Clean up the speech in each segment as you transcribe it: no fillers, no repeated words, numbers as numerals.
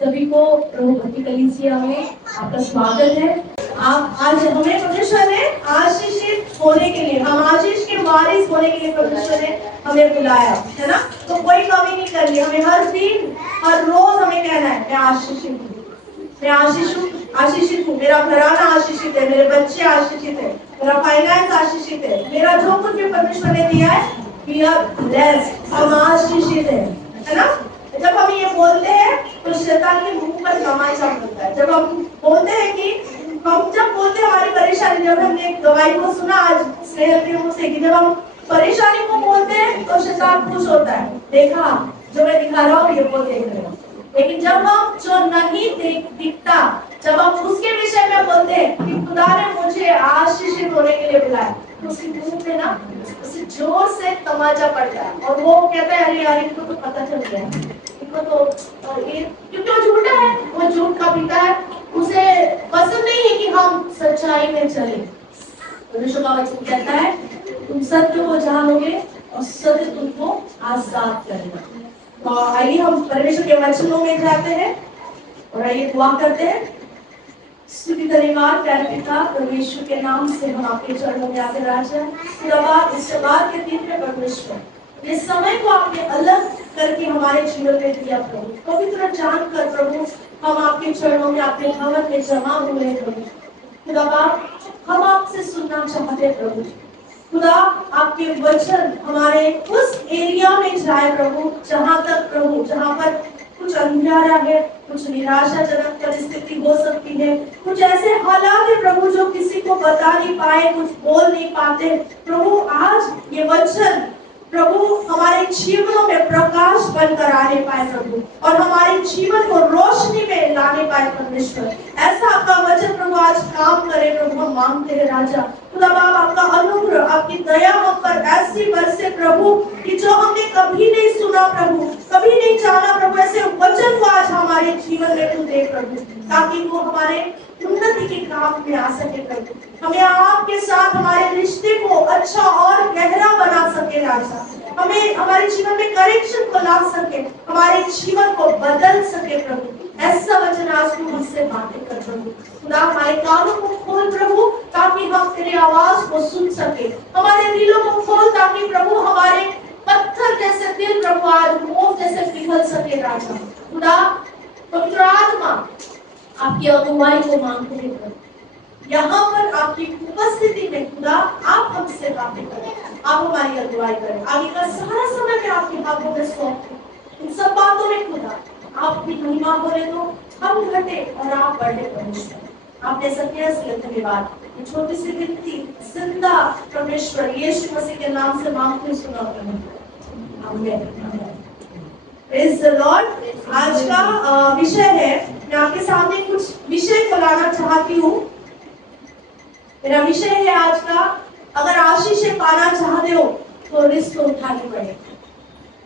सभी को प्रभु भक्ति कलीसिया में आपका स्वागत है। आप आज हमें परमेश्वर ने आशीषित होने के लिए, हम आशीष के वारिस होने के लिए परमेश्वर ने हमें बुलाया है ना। तो कोई कमी नहीं करनी, हमें हर दिन हर रोज हमें कहना है मैं आशीषित हूँ, मैं आशीषित हूँ, मेरा घराना आशीषित है, मेरे बच्चे आशीषित है, मेरा फाइनेंस आशीषित है, मेरा जो कुछ भी परमेश्वर ने दिया है we are blessed, हम आशीषित है ना। जब हम ये बोलते हैं तो शैतान के मुंह पर तमाचा बनता है। जब हम बोलते हैं कि जब बोलते हैं हमारी परेशानी, जब हमने एक गवाही को सुना आज स्नेहल के मुंह से कि जब हम परेशानी को बोलते हैं तो शैतान खुश होता है, देखा जो मैं दिखा रहा हूँ ये वो देख रहे हो। लेकिन जब हम जो नहीं दिखता, जब हम उसके विषय में बोलते हैं कि खुदा ने मुझे आशीषित होने के लिए बुलाया, तो उसके मुंह पे ना उसे जोर से तमाचा पड़ता है और वो कहता है अरे यार इनको तो पता चल गया, इनको तो ये क्योंकि वो झूठा है, वो झूठ का पिता है, उसे पसंद नहीं है कि हम सच्चाई में चले। परमेश्वर का वचन कहता है तुम सत्य को जानोगे और सत्य तुमको आजाद करेगा। तो आइए हम परमेश्वर के वचनों में जाते हैं और आइए दुआ करते हैं। स्तुति धन्यवाद प्यारे पिता प्रभु यीशु के नाम से हम आपके चरणों में आते राजा। खुदाबाद इस बात के दिन में परमेश्वर इस समय को आपने अलग करके हमारे जीवन में दिया प्रभु, पवित्र जानकर प्रभु हम आपके चरणों में आपके भवन में जमा हुए प्रभु। खुदाबाद हम आपसे सुनना चाहते प्रभु, खुदा आपके वचन हमारे उस एरिया में जाए प्रभु जहाँ तक प्रभु जहाँ पर कुछ अंधियारा है, कुछ निराशाजनक परिस्थिति हो सकती है, कुछ ऐसे हालात है प्रभु जो किसी को बता नहीं पाए, कुछ बोल नहीं पाते प्रभु। आज ये वचन प्रभु हमारे जीवनों में प्रकाश बनकर आने पाए प्रभु और हमारे जीवन को रोशनी में लाने पाए परमेश्वर। ऐसा आपका वचन प्रभु आज काम करे प्रभु, हम मांगते हैं राजा। खुदा बाप आपका अनुग्रह आपकी दया हम पर ऐसी बरसे प्रभु कि जो हमने कभी नहीं सुना प्रभु, कभी नहीं जाना प्रभु, ऐसे वचन को आज हमारे जीवन में तू दे प्रभु, ताकि वो हमारे उन्नति के काम में आ सके प्रभु, हमें आपके साथ हमारे रिश्ते को अच्छा और गहरा बना सके राजा, हमें हमारे जीवन में करेक्शन को ला सके, हमारे जीवन को बदल सके प्रभु। ऐसा वचन आज तू हमसे बातें कर प्रभु। खुदा हमारे कानों को खोल प्रभु ताकि हम तेरी आवाज को सुन सके, हमारे दिलों को खोल ताकि प्रभु हमारे पत्थर जैसे दिल प्रभु आज मोम जैसे पिघल सके राजा। खुदा पवित्र आत्मा आपकी अगुवाई को मांगते हैं प्रभु, यहाँ पर आपकी उपस्थिति में खुदा आप हमसे बातें करें, आप हमारी अगुवाई करें। आगे का सारा समय में आपके हाथों में सौंपते, इन सब बातों में खुदा आपकी महिमा बोले तो हम घटे और आप बढ़े परमेश्वर। आपने सत्य से धन्यवाद, ये छोटी सी विनती जिंदा परमेश्वर यीशु मसीह के नाम से मांगते सुना प्रभु, आमीन। Praise the Lord. आज का विषय है, मैं आपके सामने कुछ विषय को लाना चाहती हूँ। मेरा विषय है आज का, अगर आशीष पाना चाहते हो तो रिस्क उठानी पड़ेगी।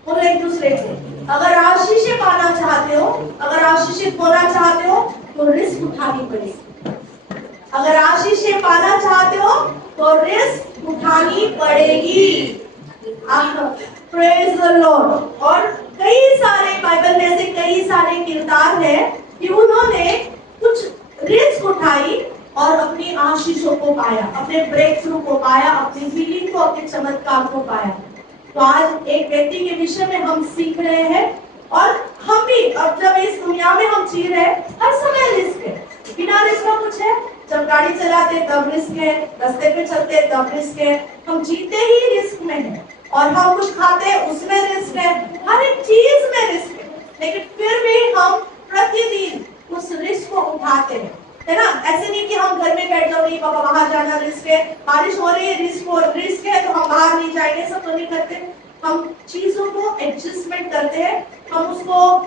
बोलो एक दूसरे से, अगर आशीष पाना चाहते हो, अगर आशीषित होना चाहते हो तो रिस्क उठानी पड़ेगी। अगर आशीष पाना चाहते हो तो रिस्क उठानी पड़ेगी। Praise the Lord. और कई सारे बाइबल में ऐसे कई सारे किरदार है कि उन्होंने कुछ रिस्क उठाई और अपनी आशीषों को पाया, अपने ब्रेक थ्रू को पाया, अपनी हीलिंग को, अपने चमत्कार को पाया। तो आज एक व्यक्ति के विषय में हम सीख रहे हैं और हम भी अब जब इस दुनिया में हम जी रहे हैं हर समय रिस्क है, बिना रिस्क का कुछ है। जब गाड़ी चलाते तब रिस्क है, रास्ते पे चलते तब रिस्क है, हम जीते ही रिस्क में है और हम कुछ खाते हैं उसमें रिस्क है, हर एक चीज में रिस्क है। लेकिन फिर भी हम प्रतिदिन उस रिस्क को उठाते हैं, है ना। ऐसे नहीं कि हम घर में बैठ जाओ, नहीं बाबा बाहर जाना रिस्क है, बारिश हो रही है रिस्क है तो हम बाहर नहीं जाएंगे, सब तो नहीं करते। हम चीजों को एडजस्टमेंट करते हैं, हम उसको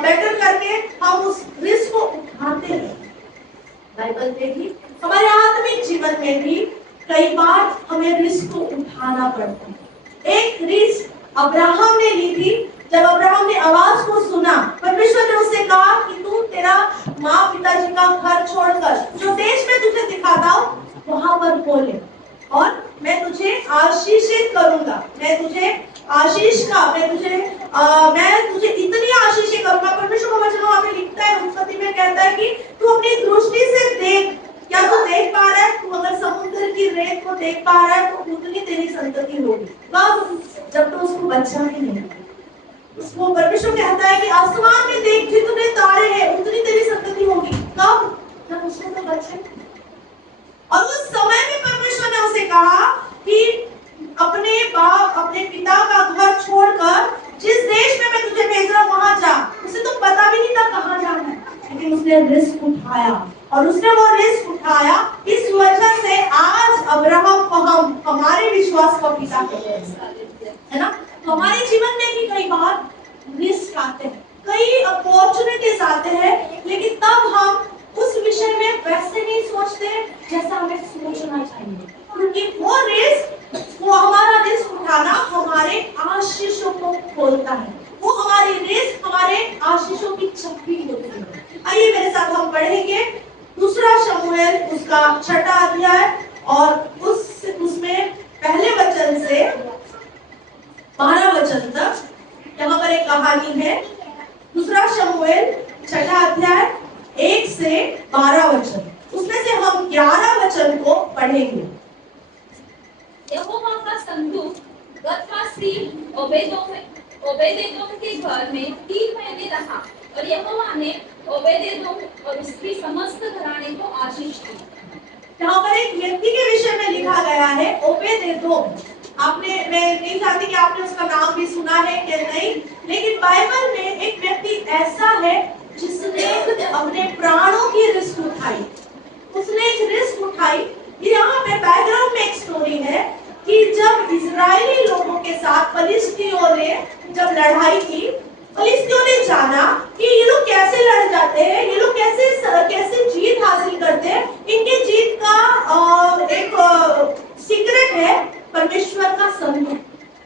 बेटर करके हम उस रिस्क को उठाते हैं। बाइबल में भी, हमारे आत्मिक जीवन में भी कई बार हमें रिस्क को उठाना पड़ता है। एक रिस्क अब्राहम ने ली थी। जब अब्राहम ने आवाज को सुना, परमेश्वर ने उससे कहा कि तू तेरा माँ पिताजी का घर छोड़कर जो देश में तुझे दिखाता हूँ वहां पर बोले और मैं तुझे आशीषित करूंगा, मैं तुझे मैं तुझे इतनी आशीषें करूंगा। परमेश्वर का वचन वहां पे लिखता है, उत्पत्ति में कहता है कि तू अपनी दृष्टि से देख, क्या तू देख पा रहा है? तू अगर समुद्र की रेत को देख पा रहा है तो उतनी तेरी संतति होगी। कब? जब तो उसको बच्चा ही नहीं। उसको परमेश्वर कहता है कि आसमान में देख, जितने तारे हैं उतनी तेरी संतति होगी। कब? जब उसको तो बच्चा। और उस समय में परमेश्वर ने उसे कहा कि अपने बाप, अपने पिता का घर छोड़कर जिस देश में मैं तुझे भेज रहा हूं वहां जा। उसे तो पता भी नहीं था कहां जाना है, लेकिन उसने रिस्क उठाया। और उसने वो रिस्क उठाया, इस वजह से आज अब्राहम को हम हमारे विश्वास का पिता कहते हैं, है ना। तो हमारे जीवन में भी कई बार रिस्क आते हैं, कई अपॉर्चुनिटीज आते हैं, लेकिन तब हम उस विषय में वैसे नहीं सोचते जैसा हमें सोचना चाहिए, क्योंकि वो रिस्क, वो हमारा रिस्क उठाना हमारे आशीषों को खोलता है। वो हमारी रिस्क हमारे आशीषों की छतरी होती है। आइए मेरे साथ हम पढ़ेंगे दूसरा शमूएल उसका 6वां अध्याय और उसमें पहले वचन से 12 वचन तक। यहाँ पर एक कहानी है। दूसरा शमूएल 6वां अध्याय 1 से 12 वचन, उसमें से हम 11 वचन को पढ़ेंगे। यहोवा का संदूक गतवासी ओबेदेदोम के घर में 3 महीने रहा और यहोवा ने ओबेदेदोम और उसकी समस्त घराने को आशीष दी। यहाँ पर एक व्यक्ति के विषय में लिखा गया है, ओबेदेदोम। मैं नहीं जानती कि आपने उसका नाम भी सुना है कि नहीं, लेकिन बाइबल में एक व्यक्ति ऐसा है जिसने अपने प्राणों की रिस्क उठाई। उसने एक रिस्क उठाई। यहाँ पे बैकग्राउंड में एक स्टोरी है कि जब इजरायली लोगों के साथ फलिस्तीनियों ने जब लड़ाई की, फलिस्तीनियों ने जाना कि ये लोग कैसे लड़ जाते हैं, ये लोग कैसे जीत हासिल करते हैं। इनके जीत का एक सीक्रेट है परमेश्वर का संदूक।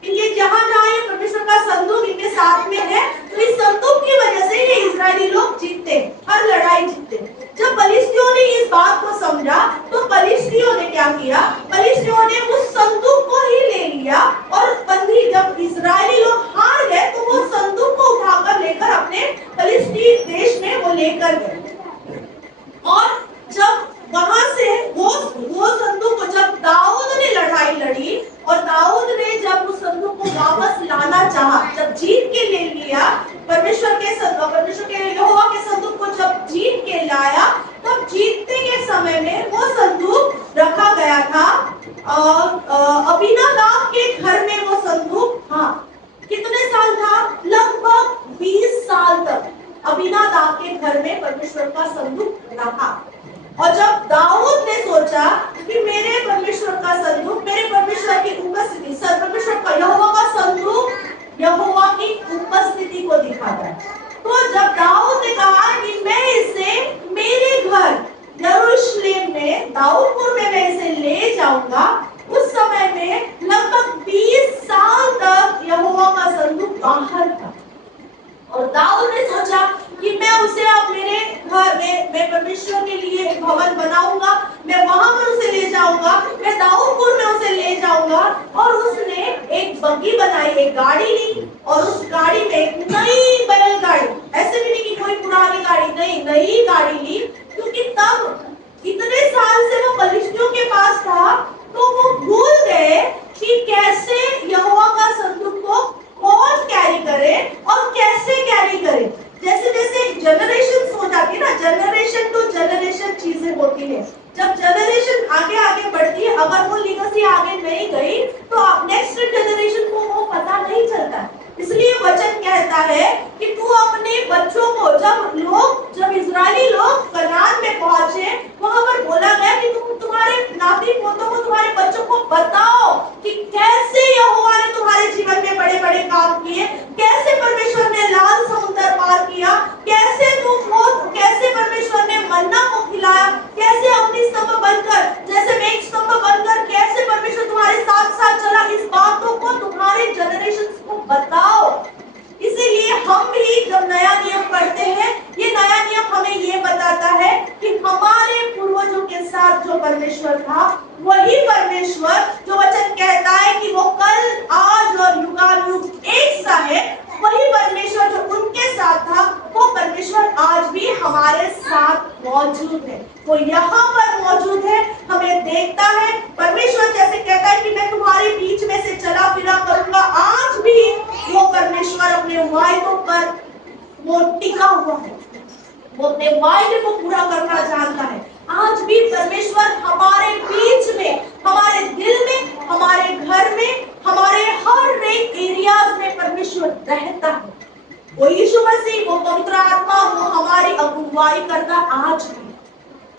इनके जहां जहां परमेश्वर का संदूक इनके साथ में है, तो इस संदूक की वजह से ये इजरायली लोग जीतते, हर लड़ाई जीतते। जब फलिस्तीनियों ने इस बात को समझा तो फलिस्तीनियों ने क्या किया? फलिस्तीनियों ने उस संदूक को ही ले लिया और बंदी, जब इजरायली लोग हार गए तो वो संदूक को उठाकर लेकर अपने फलिस्तीन देश में वो लेकर गए। और जब वहां से वो संदूक को जब दाऊद ने लड़ाई लड़ी और दाऊद ने जब उस संदूक को वापस लाना चाहा, जब जीत के ले लिया, परमेश्वर के यहोवा के संदूक को जब जीत के लाया, तब जीतने के समय में वो संदूक रखा गया था अबीनादाब के घर में। वो संदूक, हाँ, कितने साल था? लगभग 20 साल तक अबीनादाब के घर में परमेश्वर का संदूक रखा। और जब दाऊद ने सोचा कि मेरे परमेश्वर का संदूक, मेरे परमेश्वर की उपस्थिति, परमेश्वर का यहोवा का संदूक यहोवा की उपस्थिति को दिखाता है, तो जब दाऊद ने कहा कि मैं इसे मेरे घर यरूशलेम में, दाऊदपुर में मैं इसे ले जाऊंगा, उस समय में लगभग 20 साल तक यहोवा का संदूक बाहर था। और दाऊद ने सोचा कि मैं उसे अब मेरे घर में, मैं परमेश्वर के लिए एक भवन बनाऊंगा, मैं वहां पर उसे ले जाऊंगा, मैं दाऊदपुर में उसे ले जाऊंगा। और उसने एक बग्गी बनाई, एक गाड़ी ली और उस गाड़ी में एक नई बैलगाड़ी, ऐसे भी नहीं कि कोई पुरानी गाड़ी, नहीं, नई गाड़ी ली, क्योंकि तब इतने साल से वो फलिस्तीनियों के पास था, तो वो भूल गए कि कैसे यहोवा का संदूक को कौन कैरी करे और कैसे कैरी करे। जैसे जैसे जनरेशन हो जाती है ना, जनरेशन टू जनरेशन चीजें होती है। जब जनरेशन आगे आगे बढ़ती है, अगर वो लीगेसी आगे नहीं गई तो नेक्स्ट जनरेशन को वो पता नहीं चलता परमेश्वर अपने वायदों पर वो टिका हुआ है, वो अपने वायदे को पूरा करना जानता है। आज भी परमेश्वर हमारे बीच में, हमारे दिल में, हमारे घर में, हमारे हर एक एरियाज में परमेश्वर रहता है। वो यीशु मसीह, वो पवित्र आत्मा, वो हमारी अगुवाई करता आज भी।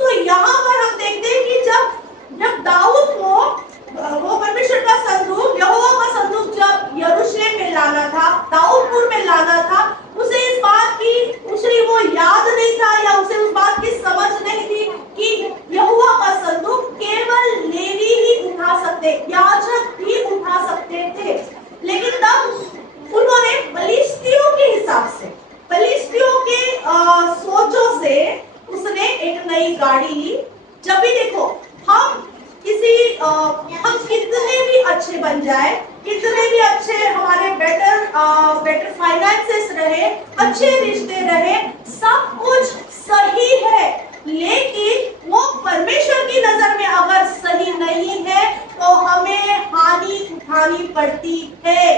तो यहाँ पर हम देखते हैं कि जब दाऊद को वो परमेश्वर का संदूक, यहोवा का संदूक जब यरूशलेम में लाना था, दाऊदपुर में लाना था, उसे इस बात की उसे वो याद नहीं था या उसे उस बात की समझ नहीं थी कि यहोवा का संदूक केवल लेवी ही उठा सकते, याजक ही उठा सकते थे। लेकिन तब उन्होंने बलिष्ठियों के हिसाब से, बलिष्ठियों के सोचों से उसने एक नई गाड़ी ली। जब भी देखो हम कितने भी अच्छे बन जाए, कितने भी अच्छे हमारे बेटर फाइनेंसेस रहे, अच्छे रिश्ते रहे, सब कुछ सही है, लेकिन वो परमेश्वर की नजर में अगर सही नहीं है तो हमें हानि उठानी पड़ती है।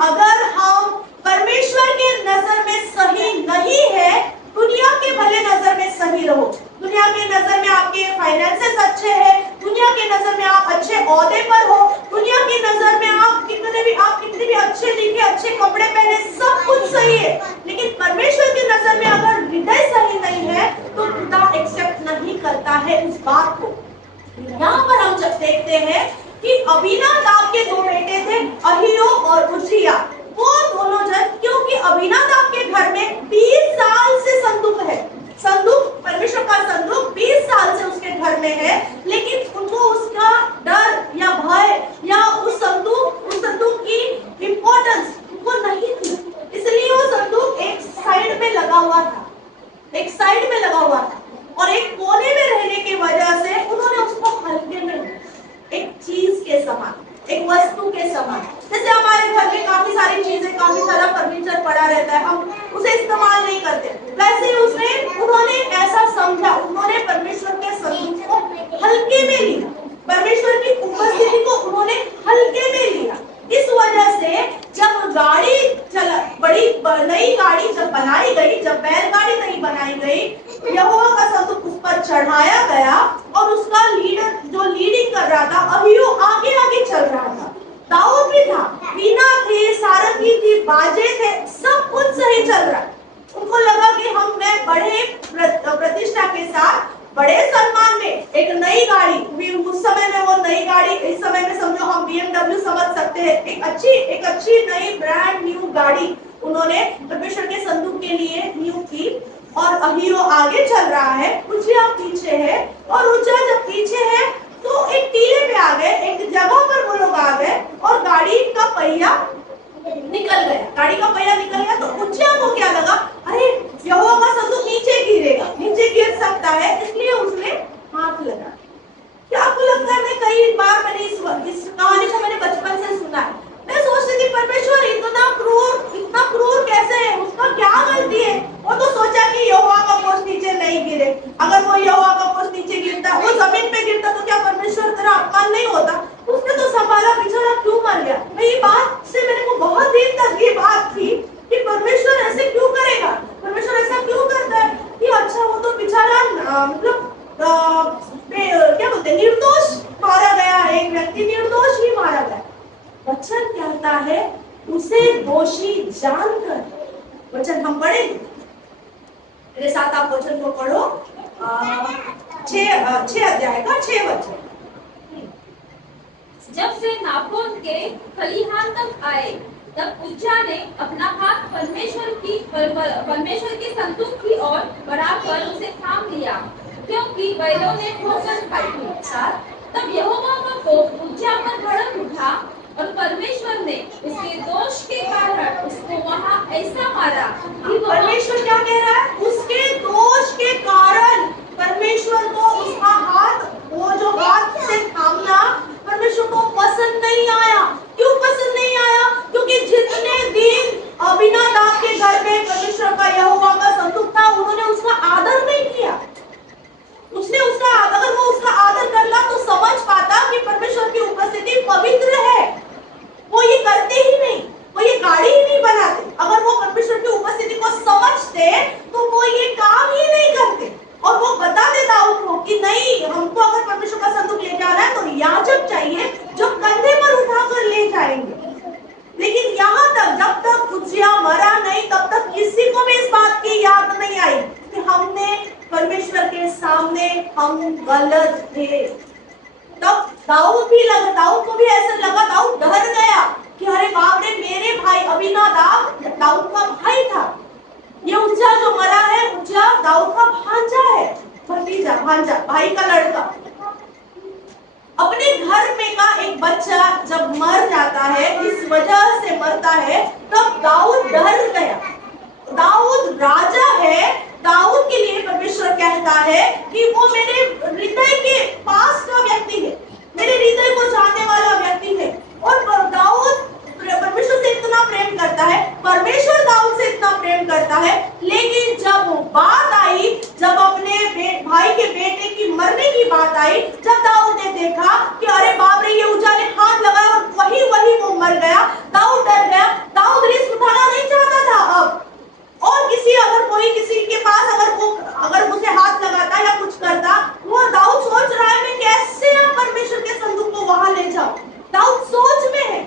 अगर हम परमेश्वर के नजर में सही नहीं है, दुनिया के भले नजर में सही रहो, दुनिया के नजर में आपके फाइनेंसेस अच्छे हैं, दुनिया के नजर में आप अच्छे ओहदे पर हो, दुनिया की नजर में आप कितने भी अच्छे दिखे, अच्छे कपड़े पहने, सब कुछ सही है, लेकिन परमेश्वर की नजर में अगर हृदय सही नहीं है तो खुदा एक्सेप्ट नहीं करता है उस बात को। यहाँ पर हम जब देखते हैं कि अबीनादाब के दो बेटे थे, अहियो और उज्जिया, वो दोनों जन, क्योंकि अबीनादाब के घर में 20 साल से संदूक है, संदूक परमेश्वर का संदूक 20 साल से उसके घर में है, लेकिन उनको उसका डर या भय या उस संदूक की इम्पोर्टेंस उनको नहीं थी, इसलिए वो संदूक एक साइड में लगा हुआ था, एक साइड में लगा हुआ था, और एक कोने में रहने की वजह से उन्होंने उसको हल्के में, एक चीज के समान, एक वस्तु के समान, जैसे हमारे घर में काफी सारी चीजें, काफी सारा फर्नीचर पड़ा रहता है, हम उसे इस्तेमाल नहीं करते, वैसे ही उन्होंने ऐसा समझा, उन्होंने परमेश्वर के संदूक को हल्के में लिया, परमेश्वर की उपस्थिति को उन्होंने हल्के में लिया। इस वजह से जब गाड़ी चला, नई गाड़ी जब बनाई गई, जब बैलगाड़ी नहीं बनाई गई, यहोवा का संदूक उस पर चढ़ाया गया और उसका लीडर जो लीडिंग कर रहा था, अहियो आगे आगे चल रहा था, दाऊद भी था, वीणा थे, सारंगी थी, बाजे थे, सब कुछ सही चल रहा। उनको लगा कि मैं बड़े प्रतिष्ठा के साथ, बड़े सम्मान में एक नई गाड़ी, उस समय में वो नई गाड़ी, इस समय में समझो हम BMW समझ सकते हैं, एक अच्छी नई ब्रांड न्यू गाड़ी उन्होंने परमेश्वर के संदूक के लिए न्यू की, और अहियो आगे चल रहा है, उज्जिया पीछे है, और उज्जिया जब पीछे है तो एक टीले पे आ गए, एक जगह पर वो लोग आ गए और गाड़ी का पहिया निकल गया, गाड़ी का पहिया निकल गया। तो उज्जिया को क्या लगा, अरे यहोवा का संदूक नीचे गिरेगा, नीचे गिर सकता है, इसलिए उसने हाथ लगा। क्या आपको लगता है, मैं कई बार मैंने इस कहानी को मैंने बचपन से सुना है, मैं सोचती थी परमेश्वर इतना क्रूर कैसे है, उसका क्या गलती है, वो तो सोचा कि यहोवा का पोस्ट नीचे नहीं गिरे, अगर वो यहोवा का पोस्ट नीचे गिरता, वो जमीन पे गिरता तो क्या परमेश्वर तेरा अपमान नहीं होता, उसने तो संभाला, बेचारा क्यों मर गया। ये बात से मेरे को बहुत दिन तक ये बात थी कि परमेश्वर ऐसे क्यों करेगा, परमेश्वर ऐसा क्यों करता है कि अच्छा वो तो बेचारा मतलब क्या बोलते हैं, निर्दोष मारा गया, एक व्यक्ति निर्दोष ही मारा गया। वचन कहता है उसे दोषी जानकर, वचन हम पढ़ेंगे, मेरे साथ आप वचन को पढ़ो, 6 अध्याय का 6 वचन। जब से नापोन के खलिहान तक आए, तब उज्जिया ने अपना हाथ परमेश्वर की संदूक की ओर बढ़ाकर उसे थाम लिया, क्योंकि बैलों ने ठोकर खाई थी। तब यहोवा का कोप उज्जिया पर भड़क उठा और परमेश्वर ने उसके दोष के कारण उसको वहां ऐसा मारा कि परमेश्वर क्या कह रहा है, उसके दोष के कारण परमेश्वर को उसका हाथ, वो जो हाथ से थामना परमेश्वर को पसंद नहीं आया। क्यों पसंद नहीं आया? क्योंकि जितने दिन अबीनादाब के घर में परमेश्वर का यहोवा का संदूक था, उन्होंने उसका आदर नहीं किया। अगर वो उसका आदर करता तो समझ पाता कि परमेश्वर की उपस्थिति पवित्र है। वो ये करते ही नहीं, वो ये गाड़ी ही नहीं बनाते। थे। तब दाऊद को भी ऐसा लगा, दाऊद डर गया कि अरे बाप रे, मेरे भाई अबीनादाब दाऊद का भाई था, ये उज्जा जो मरा है, उज्जा दाऊद का भांजा है, भतीजा, भांजा, भाई का लड़का। अपने घर में का एक बच्चा जब मर जाता है, इस वजह से मरता है, तब दाऊद डर गया। दाऊद राजा है, दाऊद के लिए परमेश्वर कहता है कि वो मेरे हृदय के पास का व्यक्ति है, मेरे हृदय को जानने वाला व्यक्ति है। और दाऊद परमेश्वर से इतना प्रेम करता है, परमेश्वर दाऊद से इतना प्रेम करता है, लेकिन जब वो बात आई, जब अपने भाई के बेटे की मरने की बात आई, जब दाऊद ने देखा कि अरे बाप रे, ये उज्जा ने हाथ लगाया और वही वो मर गया, दाऊद डर गया। दाऊद रिस्क उठाना नहीं चाहता था अब, और कोई किसी के पास अगर उसे हाथ लगाता या कुछ करता, वो दाऊद सोच रहा है मैं कैसे परमेश्वर के संदूक को वहां ले जाऊं। दाऊद सोच में है।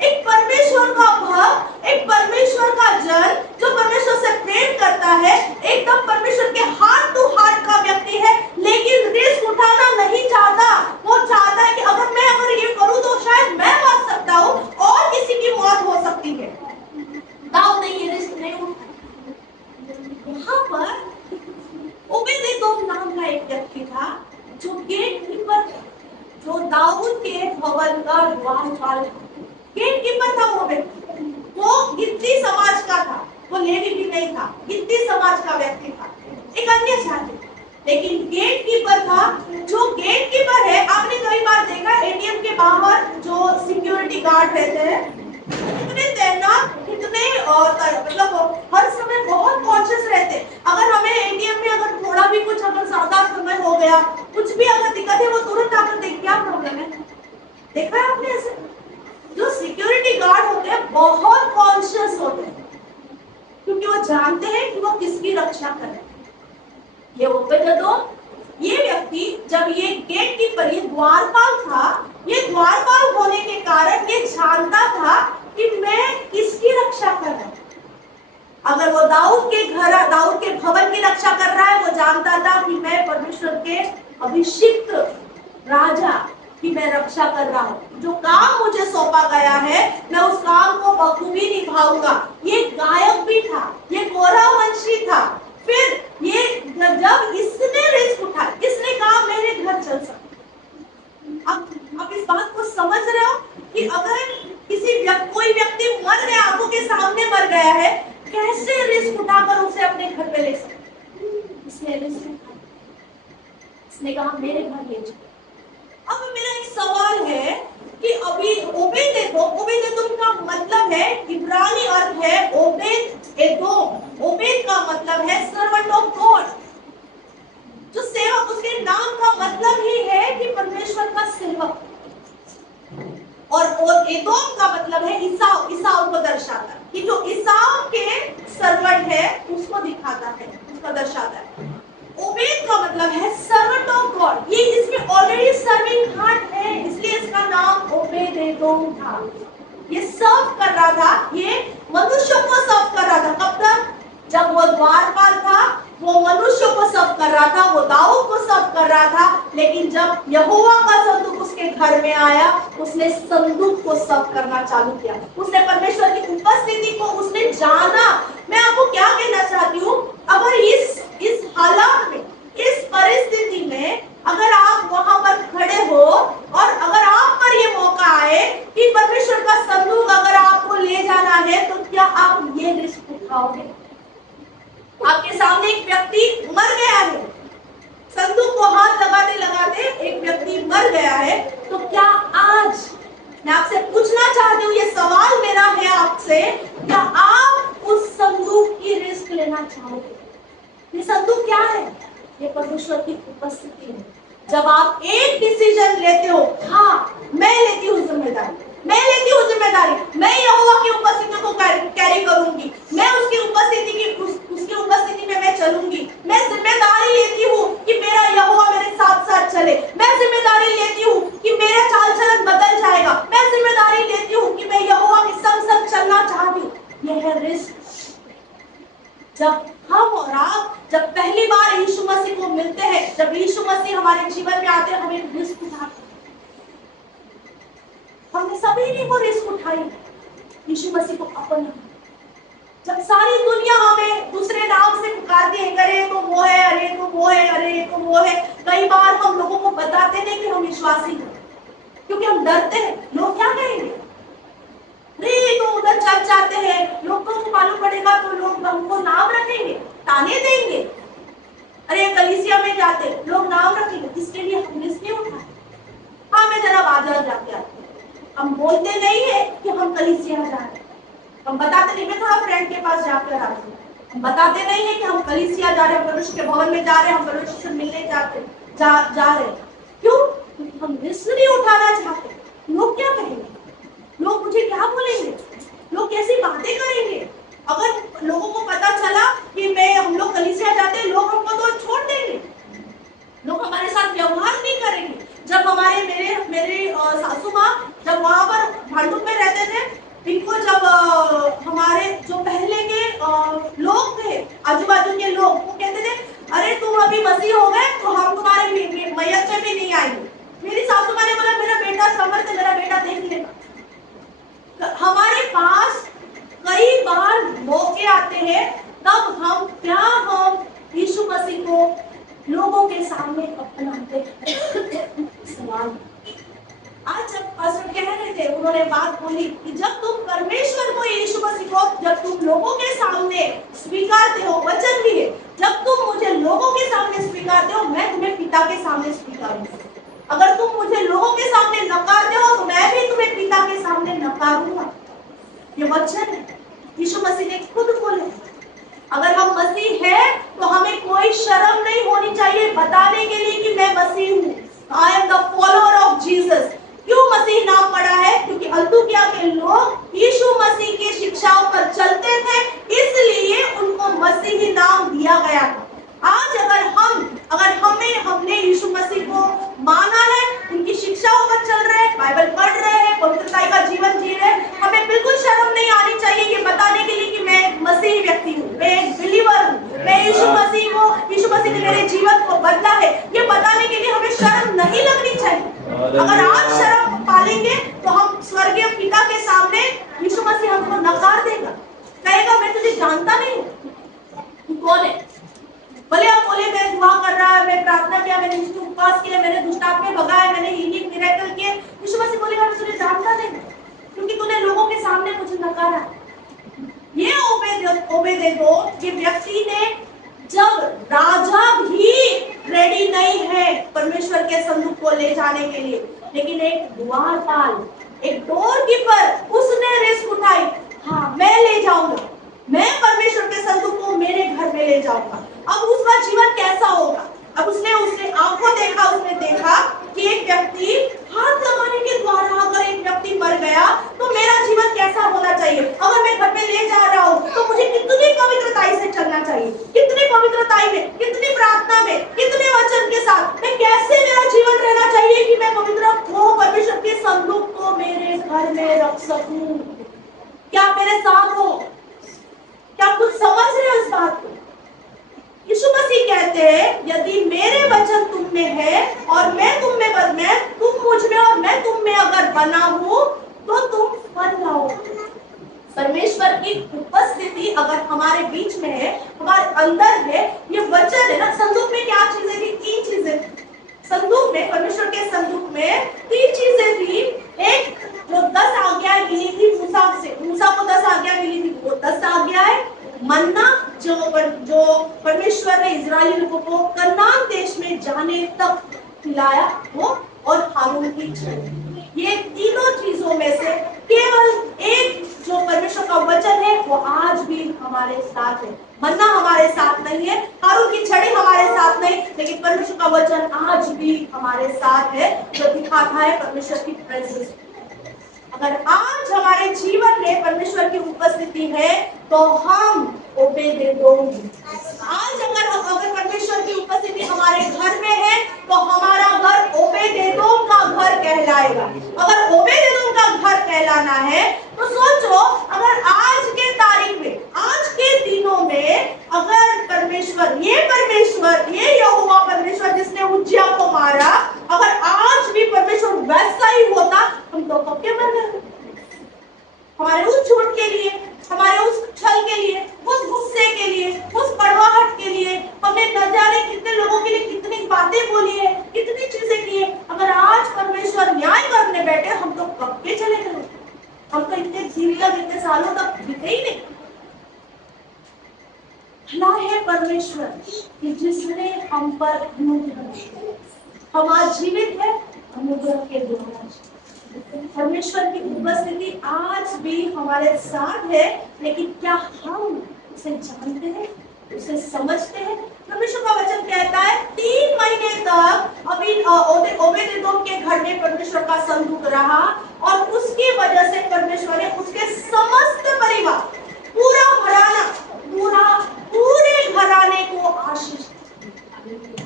एक परमेश्वर का भक्त, एक परमेश्वर का जन जो परमेश्वर से प्रेम करता है, एकदम परमेश्वर के हार्ट टू हार्ट का व्यक्ति है, लेकिन रिस्क उठाना नहीं चाहता। वो चाहता है कि अगर ये करूं तो शायद मैं बच सकता हूं और किसी की मौत हो सकती है। दाऊद ने ये रिस्क नहीं उठाया। वहां पर ओबेदेदोम नाम का एक व्यक्ति था, जो गेट कीपर था, जो दाऊद के भवन का द्वारपाल था। गेट कीपर था वो व्यक्ति, वो गित्ती समाज का था, वो लेवी भी नहीं था, गित्ती समाज का व्यक्ति था, एक अन्य जाति, लेकिन गेट कीपर था। जो गेट कीपर है, आपने कई बार देखा एटीएम के बाहर जो सिक्योरिटी गार्ड रहते हैं, कितने तैनात, कितने मतलब हर समय बहुत कॉन्शियस रहते। अगर हमें एटीएम में अगर थोड़ा भी कुछ अगर ज्यादा समय हो गया, कुछ भी अगर दिक्कत है, वो तुरंत आकर देख क्या प्रॉब्लम है। देखा है आपने ऐसे? जो सिक्योरिटी गार्ड होते हैं बहुत कॉन्शियस होते हैं, क्योंकि वो जानते हैं कि वो किसकी रक्षा करें। ये ओबेदेदोम, ये व्यक्ति, जब ये गेट कीपर, ये द्वारपाल था, ये द्वारपाल होने के कारण ये जानता था कि मैं किसकी रक्षा कर रहा हूं। अगर वो दाऊद के भवन की रक्षा कर रहा है, वो जानता था कि मैं परमेश्वर के अभिषिक्त राजा की मैं रक्षा कर रहा हूँ। जो काम मुझे सौंपा गया है, मैं उस काम को बखूबी निभाऊंगा। ये गायक भी था, ये गौरववंशी था। फिर ये जब इसने रिस्क उठाया, इसने कहा मेरे घर चल सकता। आप इस बात को समझ रहे हो कि अगर कोई व्यक्ति मर गया, आंखों के सामने मर गया है, कैसे रिस्क उठाकर उसे अपने घर पे ले सकते। इसने रिस्क उठाया, इसने कहा मेरे घर ले जाओ। अब मेरा एक सवाल है कि अभी ओबेदेदोम का मतलब है, इब्रानी अर्थ है ओबेद-एदोम। ओबेद का मतलब है सर्वेंट ऑफ गॉड, जो सेवक। उसके नाम का मतलब ही है कि परमेश्वर का सेवक। और एदोम का मतलब है ईसाऊ को दर्शाता है, कि जो ईसाऊ के सर्वेंट है उसको दिखाता है, उसको दर्शाता है। ओबेद का मतलब है सर्वेंट ऑफ गॉड। ये इसमें ऑलरेडी सर्विंग हार्ट है, इसलिए इसका नाम ओबेदेदोम था। ये सर्व कर रहा था, ये मनुष्य को सर्व कर रहा था। कब तक? जब वो द्वारपाल था, वो मनुष्य को सर्व कर रहा था, वो दाऊद को सर्व कर रहा था। लेकिन जब यहोवा का संदूक उसके घर में आया, उसने संदूक को सर्व करना चालू किया। उसने परमेश्वर की उपस्थिति को उसने जाना। मैं आपको क्या कहना चाहती हूँ, अगर इस हालात में, इस परिस्थिति में अगर आप वहां पर खड़े हो और अगर आप पर ये मौका आए कि परमेश्वर का संदूक अगर आपको ले जाना है, तो क्या आप ये रिस्क उठाओगे? आपके सामने एक व्यक्ति मर गया है, संदूक को हाथ लगाते लगाते एक व्यक्ति मर गया है, तो क्या आज मैं आपसे पूछना चाहती हूँ, ये सवाल मेरा है आपसे, क्या आप उस संदूक की रिस्क लेना चाहोगे? ये संदूक क्या है? ये परमेश्वर की उपस्थिति है। जब आप एक डिसीजन लेते हो, हाँ मैं लेती हूँ जिम्मेदारी, मैं लेती हूँ जिम्मेदारी, मैं यहोवा की उपस्थिति को कैरी करूंगी, मैं उसकी उपस्थिति में मैं चलूंगी। मैं जिम्मेदारी लेती हूँ कि मेरा यहोवा मेरे साथ साथ चले। मैं जिम्मेदारी लेती हूँ कि मेरा चाल चलन बदल जाएगा। मैं जिम्मेदारी लेती हूँ कि मैं यहोवा के संग संग चलना चाहती हूँ। यह है रिस्क। जब हम और आप जब पहली बार यीशु मसीह को मिलते हैं, जब यीशु मसीह हमारे जीवन में आते हैं, हमें सभी ने वो रिस्क उठाई, यीशु मसीह को अपना। जब सारी दुनिया हमें दूसरे नाम से पुकारती है, अरे तो वो है, अरे तो वो है, अरे तो वो है, कई बार हम लोगों को बताते नहीं कि हम विश्वासी हैं, क्योंकि हम डरते हैं लोग क्या कहेंगे। अरे तो उधर चर्च जाते हैं, लोगों को मालूम पड़ेगा तो लोग हमको नाम रखेंगे, ताने देंगे। अरे कलीसिया में जाते लोग नाम रखेंगे, इसके लिए हम रिस्क नहीं उठाए। हाँ, मैं जरा बाजार जाके आती हूँ। हम बोलते नहीं है कि हम कलीसिया जा रहे हैं, हम बताते नहीं, मैं थोड़ा फ्रेंड के पास जाकर आती हूँ, हम बताते नहीं है कि हम कलीसिया जा रहे हैं, परमेश्वर के भवन में जा रहे हैं, हम परमेश्वर से मिलने जा रहे हैं। क्यों? हम रिस्क नहीं उठाना चाहते। लोग क्या कहेंगे, लोग मुझे क्या बोलेंगे, लोग कैसी बातें करेंगे। अगर लोगों को पता चला कि हम लोग कलीसिया जाते हैं, लोग हमको तो छोड़ देंगे, लोग हमारे साथ व्यवहार नहीं करेंगे। जब हमारे मेरे सासू माँ जब वहां पर भांडुप में रहते थे, इनको जब हमारे जो पहले के लोग थे, आजू बाजू के लोग, वो कहते थे अरे तुम अभी मसीह हो गए तो हम तुम्हारे मैयत में भी नहीं आएंगे। मेरी सासू माँ ने बोला मेरा बेटा समर्थ है, मेरा बेटा देख लेगा। हमारे पास कई बार मौके आते हैं, तब हम यीशु मसीह को लोगों के सामने अपनाते सवाल। आज जब पास्टर कह रहे थे, उन्होंने बात बोली कि जब तुम परमेश्वर को, यीशु मसीह को जब तुम लोगों के सामने स्वीकारते हो, वचन भी है, जब तुम मुझे लोगों के सामने स्वीकारते हो, मैं तुम्हें पिता के सामने स्वीकारूंगा। अगर तुम मुझे लोगों के सामने नकारते हो तो मैं भी तुम्हें पिता के सामने नकारूंगा। ये वचन है, यीशु मसीह ने खुद बोले। अगर हम मसीह है तो हमें कोई शर्म नहीं होनी चाहिए बताने के लिए कि मैं मसीह हूँ, I am the follower of Jesus. क्यों मसीह नाम पड़ा है? क्योंकि अंतुकिया के लोग यीशु मसीह की शिक्षाओं पर चलते थे, इसलिए उनको मसीही नाम दिया गया था। आज अगर हमने यीशु मसीह को माना है, उनकी शिक्षाओं पर चल रहे हैं, बाइबल पढ़ रहे हैं, पवित्रता का जीवन जी रहे हैं, हमें बिल्कुल शर्म नहीं आनी चाहिए ये बताने के लिए कि मैं एक मसीही व्यक्ति हूँ, मैं एक बिलीवर हूँ, मैं यीशु मसीह ने मेरे जीवन को बदला है, ये बताने के लिए हमें शर्म नहीं लगनी चाहिए। अगर आज शर्म पालेंगे तो हम स्वर्गीय पिता के सामने यीशु मसीह हमको नकार देगा, कहेगा मैं तुझे जानता नहीं हूँ, कौन है। भले आप बोले मैं दुआ कर रहा है, मैं प्रार्थना किया, मैंने उपवास किया, मैंने दुष्ट आत्माएं भगाए, मैंने हीलिंग मिरेकल किए, यीशु मसीह बोलेगा मैं तुझे जानता नहीं, क्योंकि तूने लोगों के सामने मुझे नकारा। ये ओबेदेदो के व्यक्ति ने, जब राजा भी रेडी नहीं है परमेश्वर के संदूक को ले जाने के लिए, लेकिन एक द्वारपाल, एक डोर कीपर, उसने रिस्क उठाई, हाँ मैं ले जाऊंगा, मैं परमेश्वर के संदूक को मेरे घर में ले जाऊंगा। अब उसका जीवन कैसा होगा? अब उसने आंखों देखा, उसने देखा कि एक व्यक्ति हाथ लगाने के द्वारा अगर एक व्यक्ति मर गया तो मेरा जीवन कैसा होना चाहिए। अगर मैं घर में ले जा रहा हूँ तो मुझे कितनी पवित्रताई से चलना चाहिए, कितनी पवित्रताई में, कितनी प्रार्थना में, कितने वचन के साथ मैं कैसे मेरा जीवन रहना चाहिए कि मैं पवित्र हो, परमेश्वर के संदूक को मेरे घर में रख सकूं। क्या मेरे साथ हो? क्या कुछ समझ रहे हो इस बात को? यीशु मसीह कहते हैं यदि मेरे वचन तुम में है और मैं तुम मुझ में और मैं तुम में अगर बना हूं तो तुम फल लाओगे। परमेश्वर की उपस्थिति अगर हमारे बीच में है, हमारे अंदर है, ये वचन है ना। संदूक में क्या चीजें थी? 3 चीजें थी संदूक में, परमेश्वर के संदूक में 3 चीजें थी। एक जो 10 आज्ञाएं मिली थी मूसा को 10 आज्ञाएं मिली थी, वो 10 आज्ञाएं। मन्ना जो परमेश्वर ने इजरायली लोगों को कनान देश में जाने तक खिलाया, वो, और हारून की छड़ी। ये तीनों चीजों में से केवल एक जो परमेश्वर का वचन है वो आज भी हमारे साथ है। मन्ना हमारे साथ नहीं है, हारून की छड़ी हमारे साथ नहीं, लेकिन परमेश्वर का वचन आज भी हमारे साथ है, जो दिखाता है परमेश्वर की प्रेजेंस। अगर आज हमारे जीवन में परमेश्वर की उपस्थिति है तो हम ओबेदेदो। आज अगर परमेश्वर की उपस्थिति हमारे घर में है तो हमारा घर ओबेदेदो का घर कहलाएगा। अगर ओबेदेदो का घर कहलाना है तो सोचो, अगर आज के तारीख में, आज के दिनों में अगर परमेश्वर, ये यहोवा परमेश्वर जिसने उज्जिया को मारा, अगर आज भी परमेश्वर वैसा ही होता, हम तो पक्के मर गए। हमारे उस झूठ के लिए, हमारे उस छल के लिए, उस गुस्से के लिए, उस कड़वाहट के लिए हमने न जाने कितने लोगों के लिए कितनी बातें बोली है, कितनी चीजें की है। अगर आज परमेश्वर न्याय करने बैठे, हम तो कब के चले गए। हम तो इतने दिन तक, इतने सालों तक दिखे ही नहीं। भला है परमेश्वर कि जिसने हम पर अनुग्रह किया। हम आज जीवित है अनुग्रह के द्वारा। परमेश्वर की उपस्थिति आज भी हमारे साथ है, लेकिन क्या हम उसे जानते हैं, उसे समझते हैं? परमेश्वर का वचन कहता है 3 महीने तक अभी ओबेदेदोम के घर में परमेश्वर का संदूक रहा, और उसकी वजह से परमेश्वर ने उसके समस्त परिवार, पूरा घराना, पूरे घराने को आशीष दी।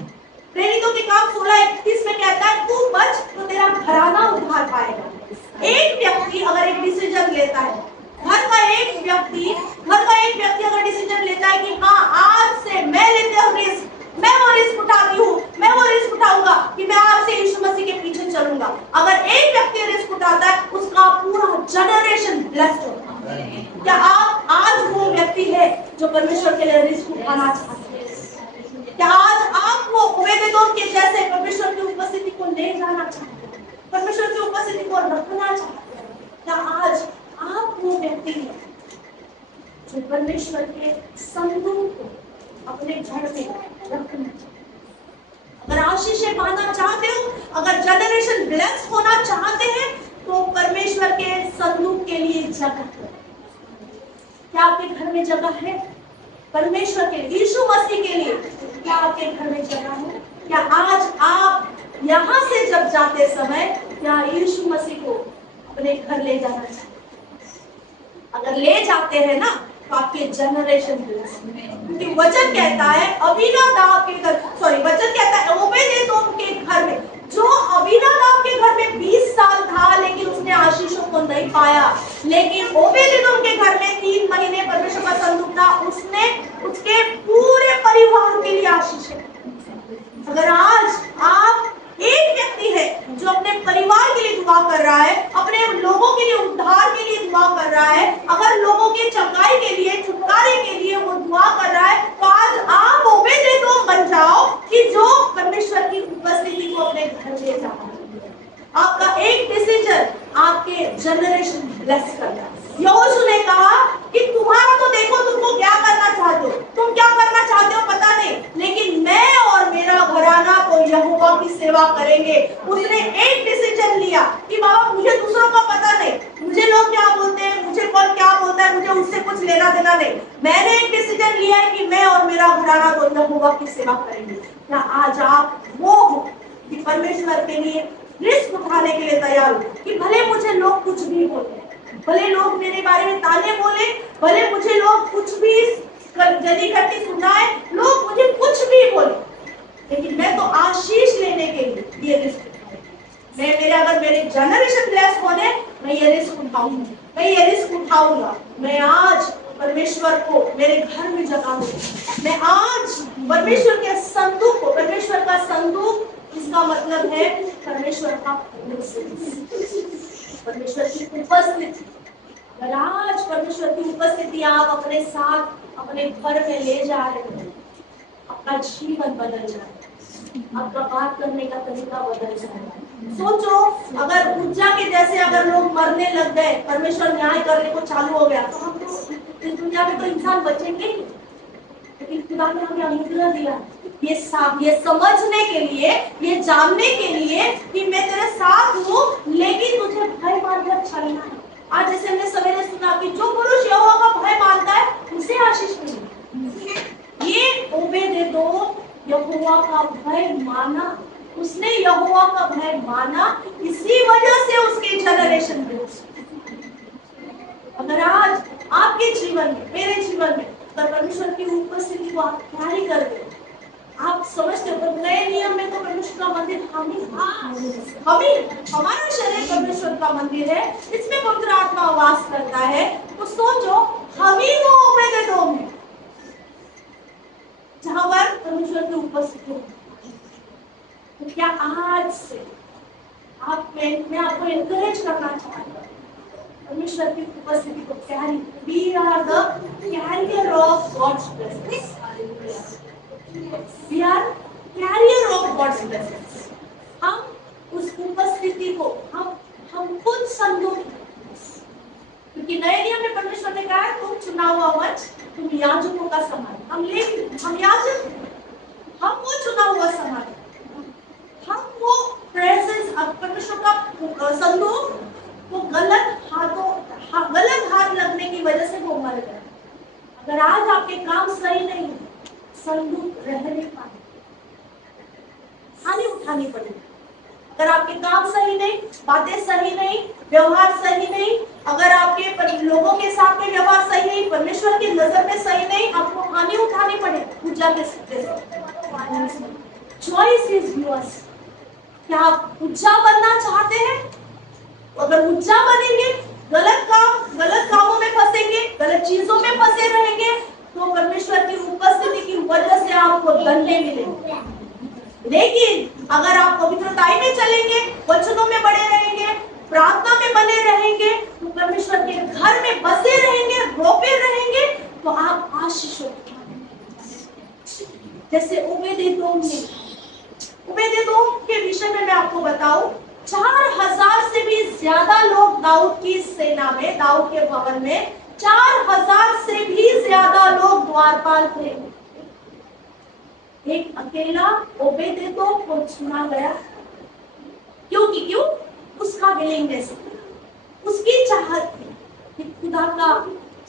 प्रेरितों के काम 16:31 में कहता है तू बच तो तेरा घराना उद्धार पाएगा। एक व्यक्ति अगर एक डिसीजन लेता है, घर का एक व्यक्ति अगर डिसीजन लेता है कि हाँ आज से मैं वो रिस्क उठाती हूँ, मैं वो रिस्क उठाऊंगा कि मैं आज से यीशु मसीह के पीछे चलूंगा। अगर एक व्यक्ति रिस्क उठाता है, उसका पूरा जनरेशन ब्लेस्ड होता है। क्या आप आज वो व्यक्ति है जो परमेश्वर के लिए रिस्क उठाना चाहते हैं? क्या आज आप वो ओबेदेदोम के जैसे परमेश्वर की उपस्थिति को ले जाना चाहते हैं, परमेश्वर की उपस्थिति को रखना चाहते हैं? क्या आज आप वो व्यक्ति हैं जो परमेश्वर के संदूक को अपने घर में रखना? अगर आशीषें पाना चाहते हो, अगर जनरेशन ब्लेस्ड होना चाहते हैं, तो परमेश्वर के संदूक के लिए जगह करो। क्या आपके घर में जगह है? परमेश्वर के लिए, यीशु मसीह के लिए क्या आपके घर में जगह है? क्या आज आप यहाँ से जब जाते समय क्या यीशु मसीह को अपने घर ले जाना चाहते? अगर ले जाते हैं ना, तो आपके जनरेशन क्योंकि वचन कहता है वचन कहता है ओबेदेदोम के घर में, जो अबीनादाब के घर में 20 साल था लेकिन उसने आशीषों को नहीं पाया, लेकिन ओबेदेदोम के घर में 3 महीने परमेश्वर का संदूक था, उसने उसके पूरे परिवार के लिए आशीष। अगर आज आप एक व्यक्ति है जो अपने परिवार के लिए दुआ कर रहा है, अपने लोगों के लिए उद्धार के लिए दुआ कर रहा है, अगर लोगों के चंगाई के लिए, छुटकारे के लिए वो दुआ कर रहा है, तो आज आप ओबेदेदोम बन जाओ कि जो परमेश्वर की उपस्थिति को अपने घर ले जाओ। आपका एक डिसीजन आपके जनरेशन ब्लेस करता है। यहोशू ने कहा कि तुम्हारा तो देखो तुमको क्या करना चाहते हो, तुम क्या करना चाहते हो पता नहीं, लेकिन मैं और मेरा घराना तो यहोवा की सेवा करेंगे। उसने एक डिसीजन लिया कि बाबा मुझे दूसरों का पता नहीं, मुझे लोग क्या बोलते हैं, मुझे कौन क्या बोलता है, मुझे उससे कुछ लेना देना नहीं। मैंने एक डिसीजन लिया है कि मैं और मेरा घराना तो यहोवा की सेवा करेंगे। क्या आज आप वो हो कि परमेश्वर के लिए रिस्क उठाने के लिए तैयार हो कि भले मुझे लोग कुछ भी बोले, भले लोग मेरे बारे में ताने बोले, भले मुझे लोग कुछ भी जली घटी सुनाए, लोग मुझे कुछ भी बोले, लेकिन मैं तो आशीष लेने के लिए ये रिस्क उठाऊंगा। अगर मेरे जनरेशन ब्लेस होने, मैं ये रिस्क उठाऊंगा। मैं आज परमेश्वर को मेरे घर में जगा दूंगा। मैं आज परमेश्वर के संदूक को, परमेश्वर का संदूक इसका मतलब है परमेश्वर का, परमेश्वर की उपस्थिति। अगर आज परमेश्वर की उपस्थिति आप अपने साथ अपने घर में ले जा रहे हो, आपका जीवन बदल जाएगा, आपका बात करने का तरीका बदल जाएगा। सोचो अगर उज्जा के जैसे अगर लोग मरने लग गए, परमेश्वर न्याय करने को चालू हो गया, तो हम तो इस दुनिया में तो इंसान बचेंगे ही। लेकिन खुदा ने हमें अनुग्रह दिया ये समझने के लिए, ये जानने के लिए कि मैं तेरे साथ हूँ, लेकिन तुझे भय मानकर चलना है। आज जैसे हमने सवेरे सुना कि जो पुरुष यहोवा का भय मानता है उसे आशीष मिलेगी। ये ओबेदेदोम यहोवा का भय माना, उसने यहोवा का भय माना, इसी वजह से उसके जनरेशन में। अगर आज आपके जीवन में, मेरे जीवन में अगर परमेश्वर की उपस्थिति को आप कैरी कर रहे, आप समझते हो नए नियम में तो परमेश्वर का मंदिर हमारा शरीर परमेश्वर का मंदिर है, इसमें पवित्र आत्मा वास करता है। तो सोचो हम ही वो ओबेदेदोम है जहां पर परमेश्वर की उपस्थिति है। तो क्या आज से मैं आपको एनकरेज करना चाहती हूँ परमेश्वर की उपस्थिति को carry. We are the carrier of God's blessings. We are carrier of God's blessings. हम उस उपस्थिति को हम खुद संदूक, क्योंकि नए नियम में परमेश्वर ने कहा है तुम चुना हुआ वंश, तुम याजकों का समाज। हम याजक, हम वो चुना हुआ समाज, हम वो प्रेजेंस। अब परमेश्वर का संदूक वो गलत हाथ लगने की वजह से वो मर गया। अगर आज आपके काम सही नहीं, संदूक रह नहीं पाए, हानि उठानी पड़ेगी। अगर आपके काम सही नहीं, बातें सही नहीं, व्यवहार सही नहीं, अगर आपके लोगों के साथ में व्यवहार सही नहीं, परमेश्वर की नजर में सही नहीं, आपको हानि उठानी पड़ेगी। पूजा के चॉइस इज योर्स। क्या आप उच्चा बनना चाहते हैं? अगर उच्चा बनेंगे, गलत कामों में फंसेंगे, गलत चीजों में फंसे रहेंगे, तो परमेश्वर की उपस्थिति की वजह से आपको दंडे मिलेंगे। लेकिन अगर आप पवित्रताई में चलेंगे, वचनों में बने रहेंगे, प्रार्थना में बने रहेंगे, तो परमेश्वर के घर में बसे रहेंगे, रोपे रहेंगे, तो आप आशीषों जैसे ओबेदेदोम के विषय में मैं आपको बताऊं, 4000 से भी ज्यादा लोग दाऊद की सेना में, दाऊद के भवन में 4000 से भी ज्यादा लोग द्वारपाल थे। एक अकेला ओबेदेदोम को चुना गया। क्यों? उसका विलिंगनेस, उसकी चाहत थी कि खुदा का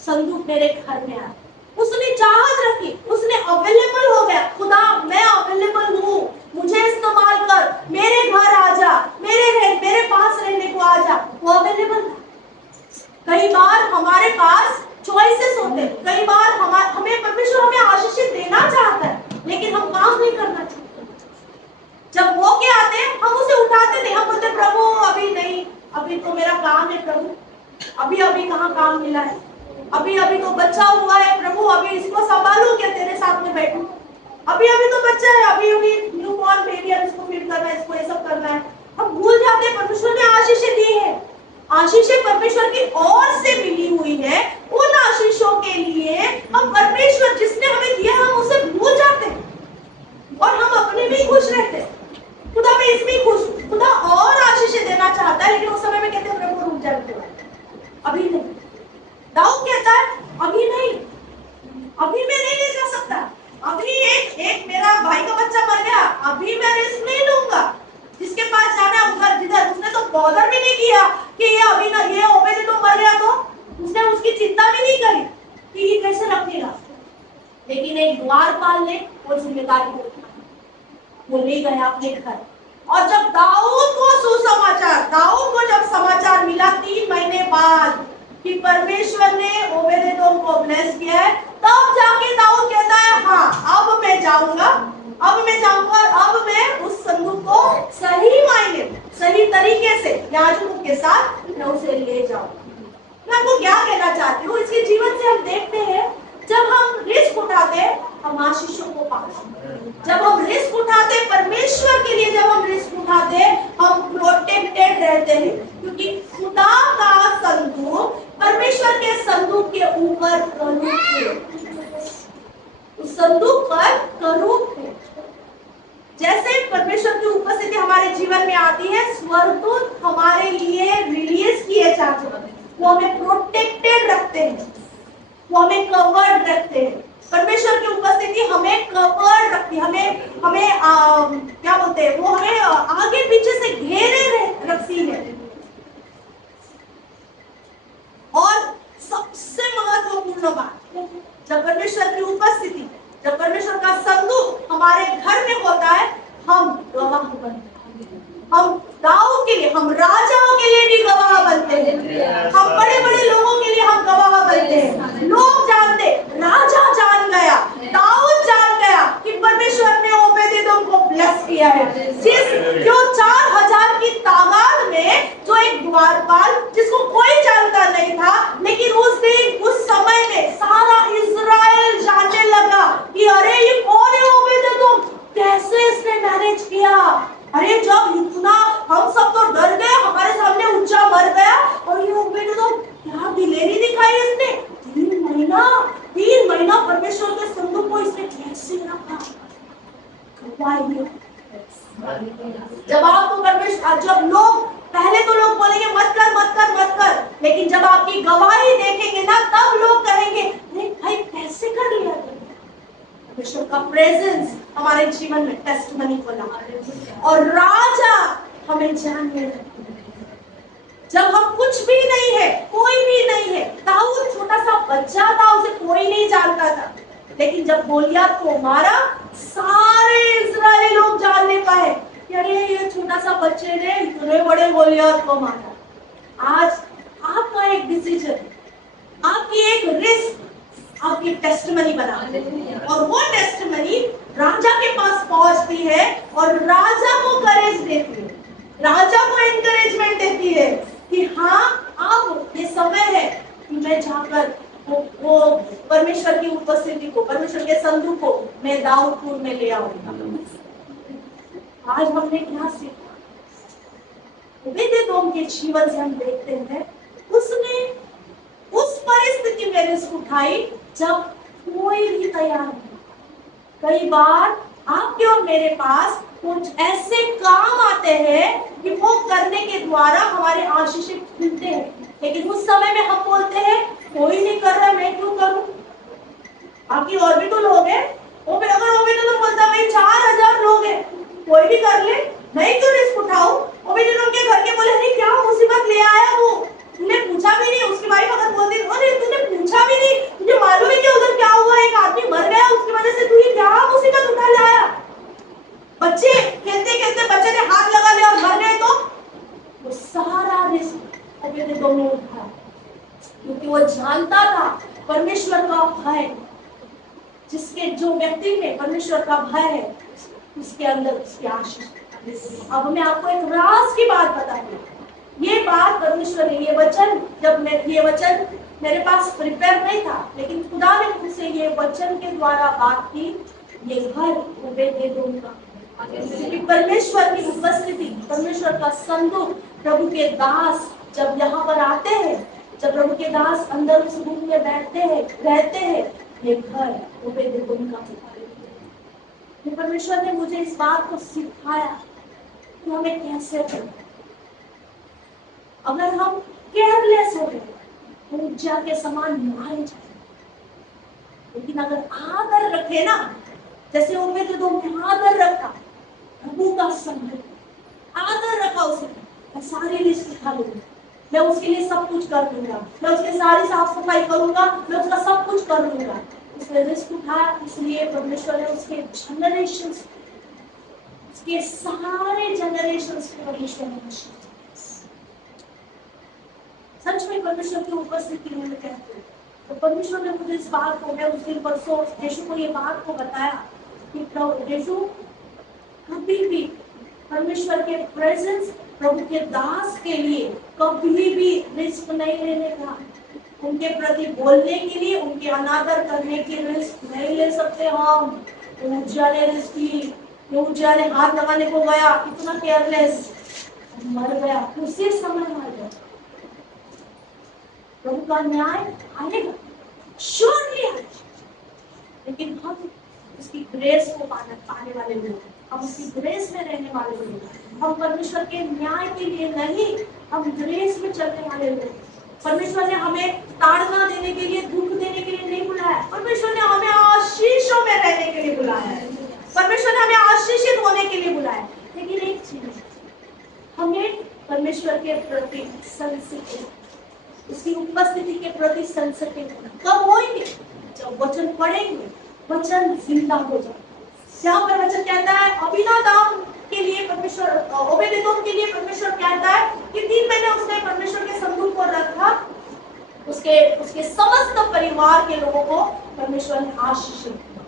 संदूक मेरे घर में आए। उसने चाहत रखी, उसने अवेलेबल हो गया। खुदा मैं अवेलेबल हूँ, मुझे इस्तेमाल कर, मेरे घर आ जा, मेरे पास रहने को आ जा। वो अवेलेबल था। कई बार हमारे पास चॉइसेस होते हैं, कई बार हमें परमेश्वर हमें आशीष देना चाहता है, लेकिन हम काम नहीं करना चाहते। जब मौके आते हैं हम उसे उठाते नहीं, हम बोलते प्रभु अभी नहीं, अभी तो मेरा काम है प्रभु, अभी कहाँ काम मिला है, अभी तो बच्चा हुआ है प्रभु, अभी इसको संभालू क्या, तेरे साथ में बैठू, अभी तो बच्चा है, अभी न्यू बॉर्न बेबी है, इसको फीड करना है, इसको ये सब करना है। हम भूल जाते हैं परमेश्वर ने आशीषें दी है, आशीषें परमेश्वर की ओर से मिली हुई है। उन आशीषों के लिए हम परमेश्वर जिसने हमें दिया हम उसे भूल जाते हैं और हम अपने में खुश रहते हैं। खुदा मैं इसमें खुश, खुदा और आशीषें देना चाहता है, लेकिन उस समय में कहते हैं प्रभु रुक जाते हैं, अभी नहीं। दाऊद कहता है अभी नहीं, अभी मैं नहीं ले जा सकता, अभी एक मेरा भाई का बच्चा मर गया, अभी मैं रिस्क नहीं लूंगा। जिसके पास जाना है उधर जिधर, उसने तो बॉदर भी नहीं किया कि ये अभी ना ये ओबेदेदोम मर गया, तो उसने उसकी चिंता भी नहीं करी कि ये कैसे रखेगा। लेकिन एक द्वारपाल ने वो जिम्मेदारी को उठाई, वो ले गया अपने घर। और जब दाऊद को जब समाचार मिला 3 महीने बाद कि परमेश्वर ने ओबेदेदोम को ब्लेस किया है, तब जाके दाऊद कहता है हाँ अब मैं जाऊंगा और अब मैं उस संदूक को सही मायने सही तरीके से याजकों के साथ मैं उसे ले जाऊंगा। मैं आपको क्या कहना चाहती हूँ, इसके जीवन से हम देखते हैं जब हम रिस्क उठाते हैं हम आशीषों को पाते हैं। जब हम रिस्क उठाते हैं परमेश्वर के लिए, जब हम रिस्क उठाते हैं हम प्रोटेक्टेड रहते हैं, क्योंकि खुदा का संदूक परमेश्वर के संदूक के ऊपर करूब है, उस संदूक पर करूब है। जैसे परमेश्वर की उपस्थिति हमारे जीवन में आती है, स्वर्गदूत हमारे लिए रिलीज किए जाते हैं, वो हमें प्रोटेक्टेड रखते हैं, वो हमें कवर्ड रखते हैं। परमेश्वर की उपस्थिति हमें कवर्ड रखती है, हमें क्या बोलते हैं, वो हमें आगे पीछे से घेरे रखती है। और सबसे महत्वपूर्ण बात, जब परमेश्वर की उपस्थिति, जब परमेश्वर का संदूक हमारे घर में होता है, हम गवाह बनते हैं। हम दाऊद के लिए, हम राजाओं के लिए भी गवाह बनते हैं, हम बड़े बड़े लोगों के लिए हम गवाह बनते हैं। लोग जानते, राजा जान गया, दाऊद जान गया कि परमेश्वर ने ओबेदेदोम को ब्लेस किया है। जो 4000 की तादाद में जो एक द्वारपाल जिसको कोई जानता नहीं था, लेकिन उस दिन उस समय में सारा इजराइल जानने लगा कि अरे ये कौन है ओबेदेदोम, कैसे इसने मैनेज किया। अरे जब इतना हम सब तो डर जब आपको परमेश्वर, जब लोग पहले तो लोग बोलेंगे मत कर मत कर मत कर, लेकिन जब आपकी गवाही देखेंगे ना तब लोग कहेंगे नहीं भाई कैसे कर लिया तुमने। परमेश्वर का प्रेजेंस हमारे जीवन में टेस्टमनी को ला, और राजा हमें जानने लगते हैं जब हम कुछ भी नहीं है, कोई भी नहीं है। दाऊद छोटा सा बच्चा था, उसे कोई नहीं जानता था, लेकिन जब गोलियत को मारा सारे इस्राएली लोग जानने पाए कि अरे ये छोटा सा बच्चे ने इतने बड़े गोलियत को मारा। आज आपका एक डिसीजन, आपकी एक रिस्क आपकी टेस्टमनी बना, और वो टेस्टमनी राजा के पास पहुंचती है और राजा को करेज देती है, राजा को एनकरेजमेंट देती है कि हाँ अब ये समय है कि मैं जाकर वो परमेश्वर की उपस्थिति को, परमेश्वर के संदूक को मैं दाऊदपुर में ले आऊंगा। आज हमने क्या सीखा? ओबेदेदोम के जीवन से हम देखते हैं उसने उस परिस्थिति में रिस्क उठाई जब कोई भी तैयार नहीं। कई बार आपके और मेरे पास कुछ ऐसे काम आते हैं कि वो करने के द्वारा हमारे आशीषें खुलते हैं, लेकिन उस समय में हम बोलते हैं कोई नहीं कर रहा मैं क्यों करूं, बाकी और भी तो लोग हैं। अगर ओबेदेदोम बोलता भाई 4000 लोग हैं कोई भी कर ले, मैं क्यों रिस्क उठाऊं। ओबेदेदोम के घर के बोले अरे क्या मुसीबत ले आया वो, तूने पूछा भी नहीं। उसकी वाइफ अगर बोलती अरे तूने पूछा भी नहीं, तुझे मालूम है कि उधर क्या हुआ, एक आदमी मर गया उसकी वजह से तू ये क्या मुसीबत उठा लाया। बच्चे खेलते खेलते बच्चे ने हाथ लगा लिया और मर गए, तो वो सारा रिस्क ओबेदेदोम ने उठाया क्योंकि वो जानता था परमेश्वर का भय, जिसके जो व्यक्ति में परमेश्वर का भय है उसके अंदर उसकी आशीष। अब मैं आपको एक राज की बात बताऊंगी। ये बात परमेश्वर ने, ये वचन मेरे पास प्रिपेयर नहीं था, लेकिन खुदा ने मुझसे ये वचन के द्वारा बात की। ये घर ओबेदेदोम का, परमेश्वर की उपस्थिति, परमेश्वर का संदूक, प्रभु के दास जब यहाँ पर आते हैं, जब प्रभु के दास अंदर उस रूम में बैठते हैं, रहते हैं, ये घर ओबेदेदोम का। परमेश्वर ने मुझे इस बात को सिखाया कि हमें कैसे करना। अगर हम केयरलेस हो गए तो ऊर्जा के समान मारे जाए, लेकिन अगर आदर रखे ना, जैसे ओबेदेदोम ने आदर रखा, प्रभु का संदूक, आदर रखा उसे, मैं सारी लिस्ट उठा लूंगा, मैं उसके लिए सब कुछ कर दूंगा, मैं उसकी सारी साफ सफाई करूंगा, मैं उसका सब कुछ कर लूंगा। उसने रिस्क उठाया, इसलिए परमेश्वर ने उसके जनरेशंस, उसके सारे जनरेशंस को परमेश्वर ने आशीष। सच में परमेश्वर की उपस्थिति में कहते हैं तो परमेश्वर ने मुझे इस बात को, मैं उस दिन परसों यीशु को ये बात को बताया कि यीशु कभी भी परमेश्वर के प्रेजेंस, प्रभु के दास के लिए कभी भी रिस्क नहीं लेने का। उनके प्रति बोलने के लिए, उनके अनादर करने की रिस्क नहीं ले सकते हम। ऊर्जा ने रिस्क की, ऊर्जा ने हाथ लगाने को गया, इतना केयरलेस, मर गया, उसी समय मर गया। प्रभु का न्याय आएगा, श्योरली आएगा, लेकिन हम उसकी ग्रेस को पाने वाले लोग, हम उसकी ग्रेस में रहने वाले लोग, हम परमेश्वर के न्याय के लिए नहीं, हम ग्रेस में चलने वाले लोग। परमेश्वर ने हमें ताड़ना देने के लिए, दुख देने के लिए नहीं बुलाया, परमेश्वर ने हमें आशीषों में रहने के लिए बुलाया है, परमेश्वर ने हमें आशीषित होने के लिए बुलाया। लेकिन एक चीज, हमें परमेश्वर के प्रति सेंसिटिव, उसकी उपस्थिति के प्रति सेंसिटिव कब होंगे? जब वचन पढ़ेंगे, वचन जिंदा हो जाए। यहाँ पर वचन कहता है अबीनादाब के लिए परमेश्वर, ओबेदेदोम के लिए परमेश्वर कहता है कि 3 महीने उसने परमेश्वर के संदूक को रखा, उसके समस्त परिवार के लोगों को परमेश्वर ने आशीषित किया।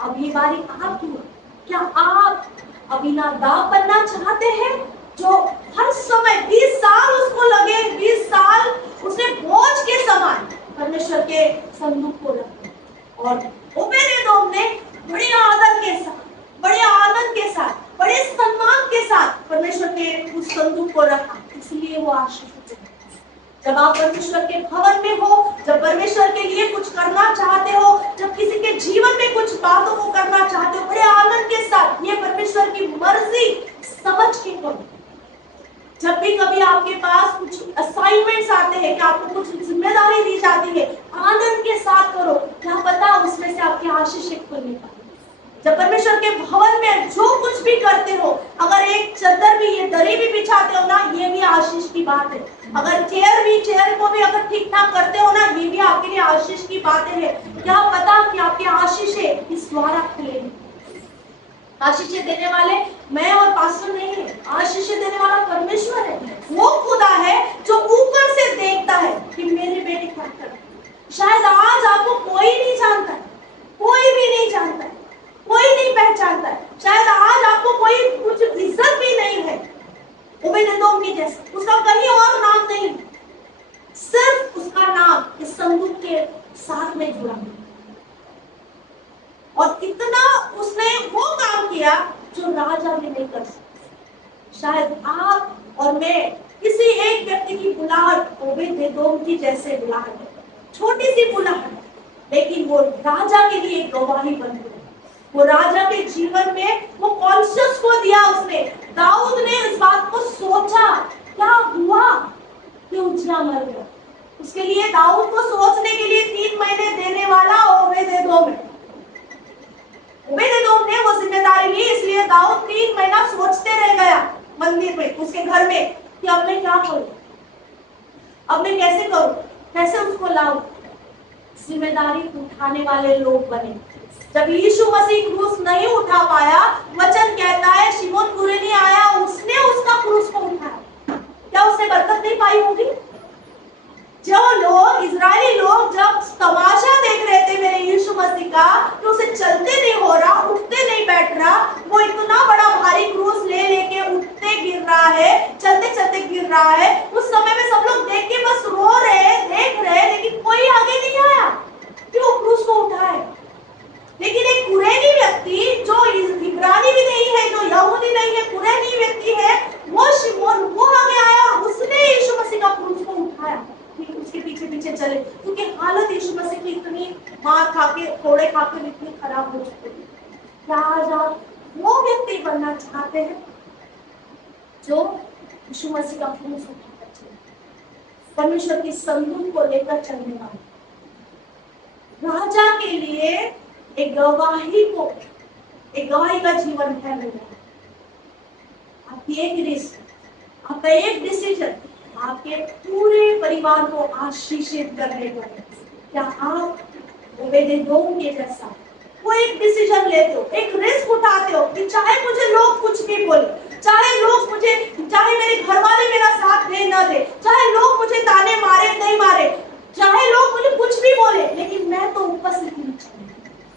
अब ये बारी आपकी है, क्या आप अबीनादाब बनना चाहते हैं जो हर समय 20 साल उसको लगे, 20 साल उसने बोझ के समान परमेश्वर के संदूक को रखा। और ओबेदेदोम ने बड़े आदर के साथ, बड़े आनंद के साथ, बड़े सम्मान के साथ परमेश्वर के उस संदूक को रखा, इसलिए वो आशीषित है। जब आप परमेश्वर के भवन में हो, जब परमेश्वर के लिए कुछ करना चाहते हो, जब किसी के जीवन में कुछ बातों को करना चाहते हो, बड़े आनंद के साथ ये परमेश्वर की मर्जी समझ के करो। जब भी कभी आपके पास कुछ असाइनमेंट्स आते हैं, कि आपको कुछ जिम्मेदारी दी जाती है, आनंद के साथ करो। क्या पता उसमें से आपकी आशीष एक खुलने पाए। जब परमेश्वर के भवन में जो कुछ भी करते हो, अगर एक चादर भी, ये दरी भी बिछाते हो ना, ये भी आशीष की बात है। अगर चेयर को भी अगर ठीक ठाक करते हो ना, ये भी आपके लिए आशीष की बातें हैं। क्या पता कि आपकी आशीषें इस द्वारा खुलेगी। आशीषें देने वाले मैं और पास्टर नहीं है, आशीषें देने वाला परमेश्वर है। वो खुदा है जो ऊपर से देखता है कि मेरे बेटे क्या कर रहे हैं। शायद आज आपको कोई नहीं जानता है, कोई भी नहीं जानता है, कोई नहीं पहचानता है। शायद आज आपको कोई कुछ इज्जत भी नहीं है ओबेदेदोम की जैसे, उसका कहीं और नाम नहीं, सिर्फ उसका नाम इस संदूक के साथ में जुड़ा है। और इतना उसने वो काम किया जो राजा भी नहीं कर सकता। शायद आप और मैं किसी एक व्यक्ति की बुलाहट ओबेदेदोम की जैसे बुलाहट है, छोटी सी बुलाहट, लेकिन वो राजा के लिए एक गवाही बन गई। वो राजा के जीवन में वो कॉन्शियस को दिया उसने। दाऊद ने इस बात को सोचा, क्या हुआ कि उज्जियाह मर गया। उसके लिए दाऊद को सोचने के लिए 3 महीने देने वाला ओबेदेदोम है। ओबेदेदोम ने वो जिम्मेदारी ली, इसलिए दाऊद 3 महीना सोचते रह गया मंदिर में, उसके घर में, कि अब मैं क्या करूं, अब मैं कैसे करूं, कैसे उसको लाऊं। जिम्मेदारी उठाने वाले लोग बने। जब यीशु मसीह क्रूस नहीं उठा पाया, वचन कहता है शिमोन कुरेनी आया, उसने उसका क्रूस को उठाया। क्या उसने बरकत नहीं पाई होगी? जो लोग, इजरायली लोग जब तमाशा देख रहे थे मेरे यीशु मसीह का, कि उसे चलते नहीं हो रहा, उठते नहीं बैठ रहा, वो इतना बड़ा भारी क्रूस ले लेके उठते गिर रहा है, चलते चलते गिर रहा है, उस समय में सब लोग देख के बस रो रहे, देख रहे, लेकिन कोई आगे नहीं आया कि वो क्रूस को उठाए। लेकिन एक कुरैनी व्यक्ति, जो इब्रानी भी नहीं है, जो यहूदी नहीं है, कुरैनी व्यक्ति है, वो शिमोन, वो आगे आया, उसने यीशु मसीह का क्रूस को उठाया। उसके पीछे पीछे चले, क्योंकि हालत यीशु मसीह की इतनी मार खाके, थोड़े खाके इतनी खराब हो चुकी है। क्या आज आप वो व्यक्ति बनना चाहते हैं जो यीशु मसीह का क्रूस उठाकर चले, परमेश्वर की संदूक को लेकर चलने वाले, राजा के लिए एक गवाही का जीवन ठहरेगा। आपकी एक रिस्क, आपका एक डिसीजन आपके पूरे परिवार को आशीषित करने को है। क्या आप ओबेदेदोम के जैसा वो एक डिसीजन लेते हो, एक रिस्क उठाते हो कि चाहे मुझे लोग कुछ भी बोले, चाहे मेरे घर वाले मेरा साथ दे ना दे, चाहे लोग मुझे ताने मारे नहीं मारे, चाहे लोग मुझे कुछ भी बोले, लेकिन मैं तो उपस्थिति नहीं चलूंगा,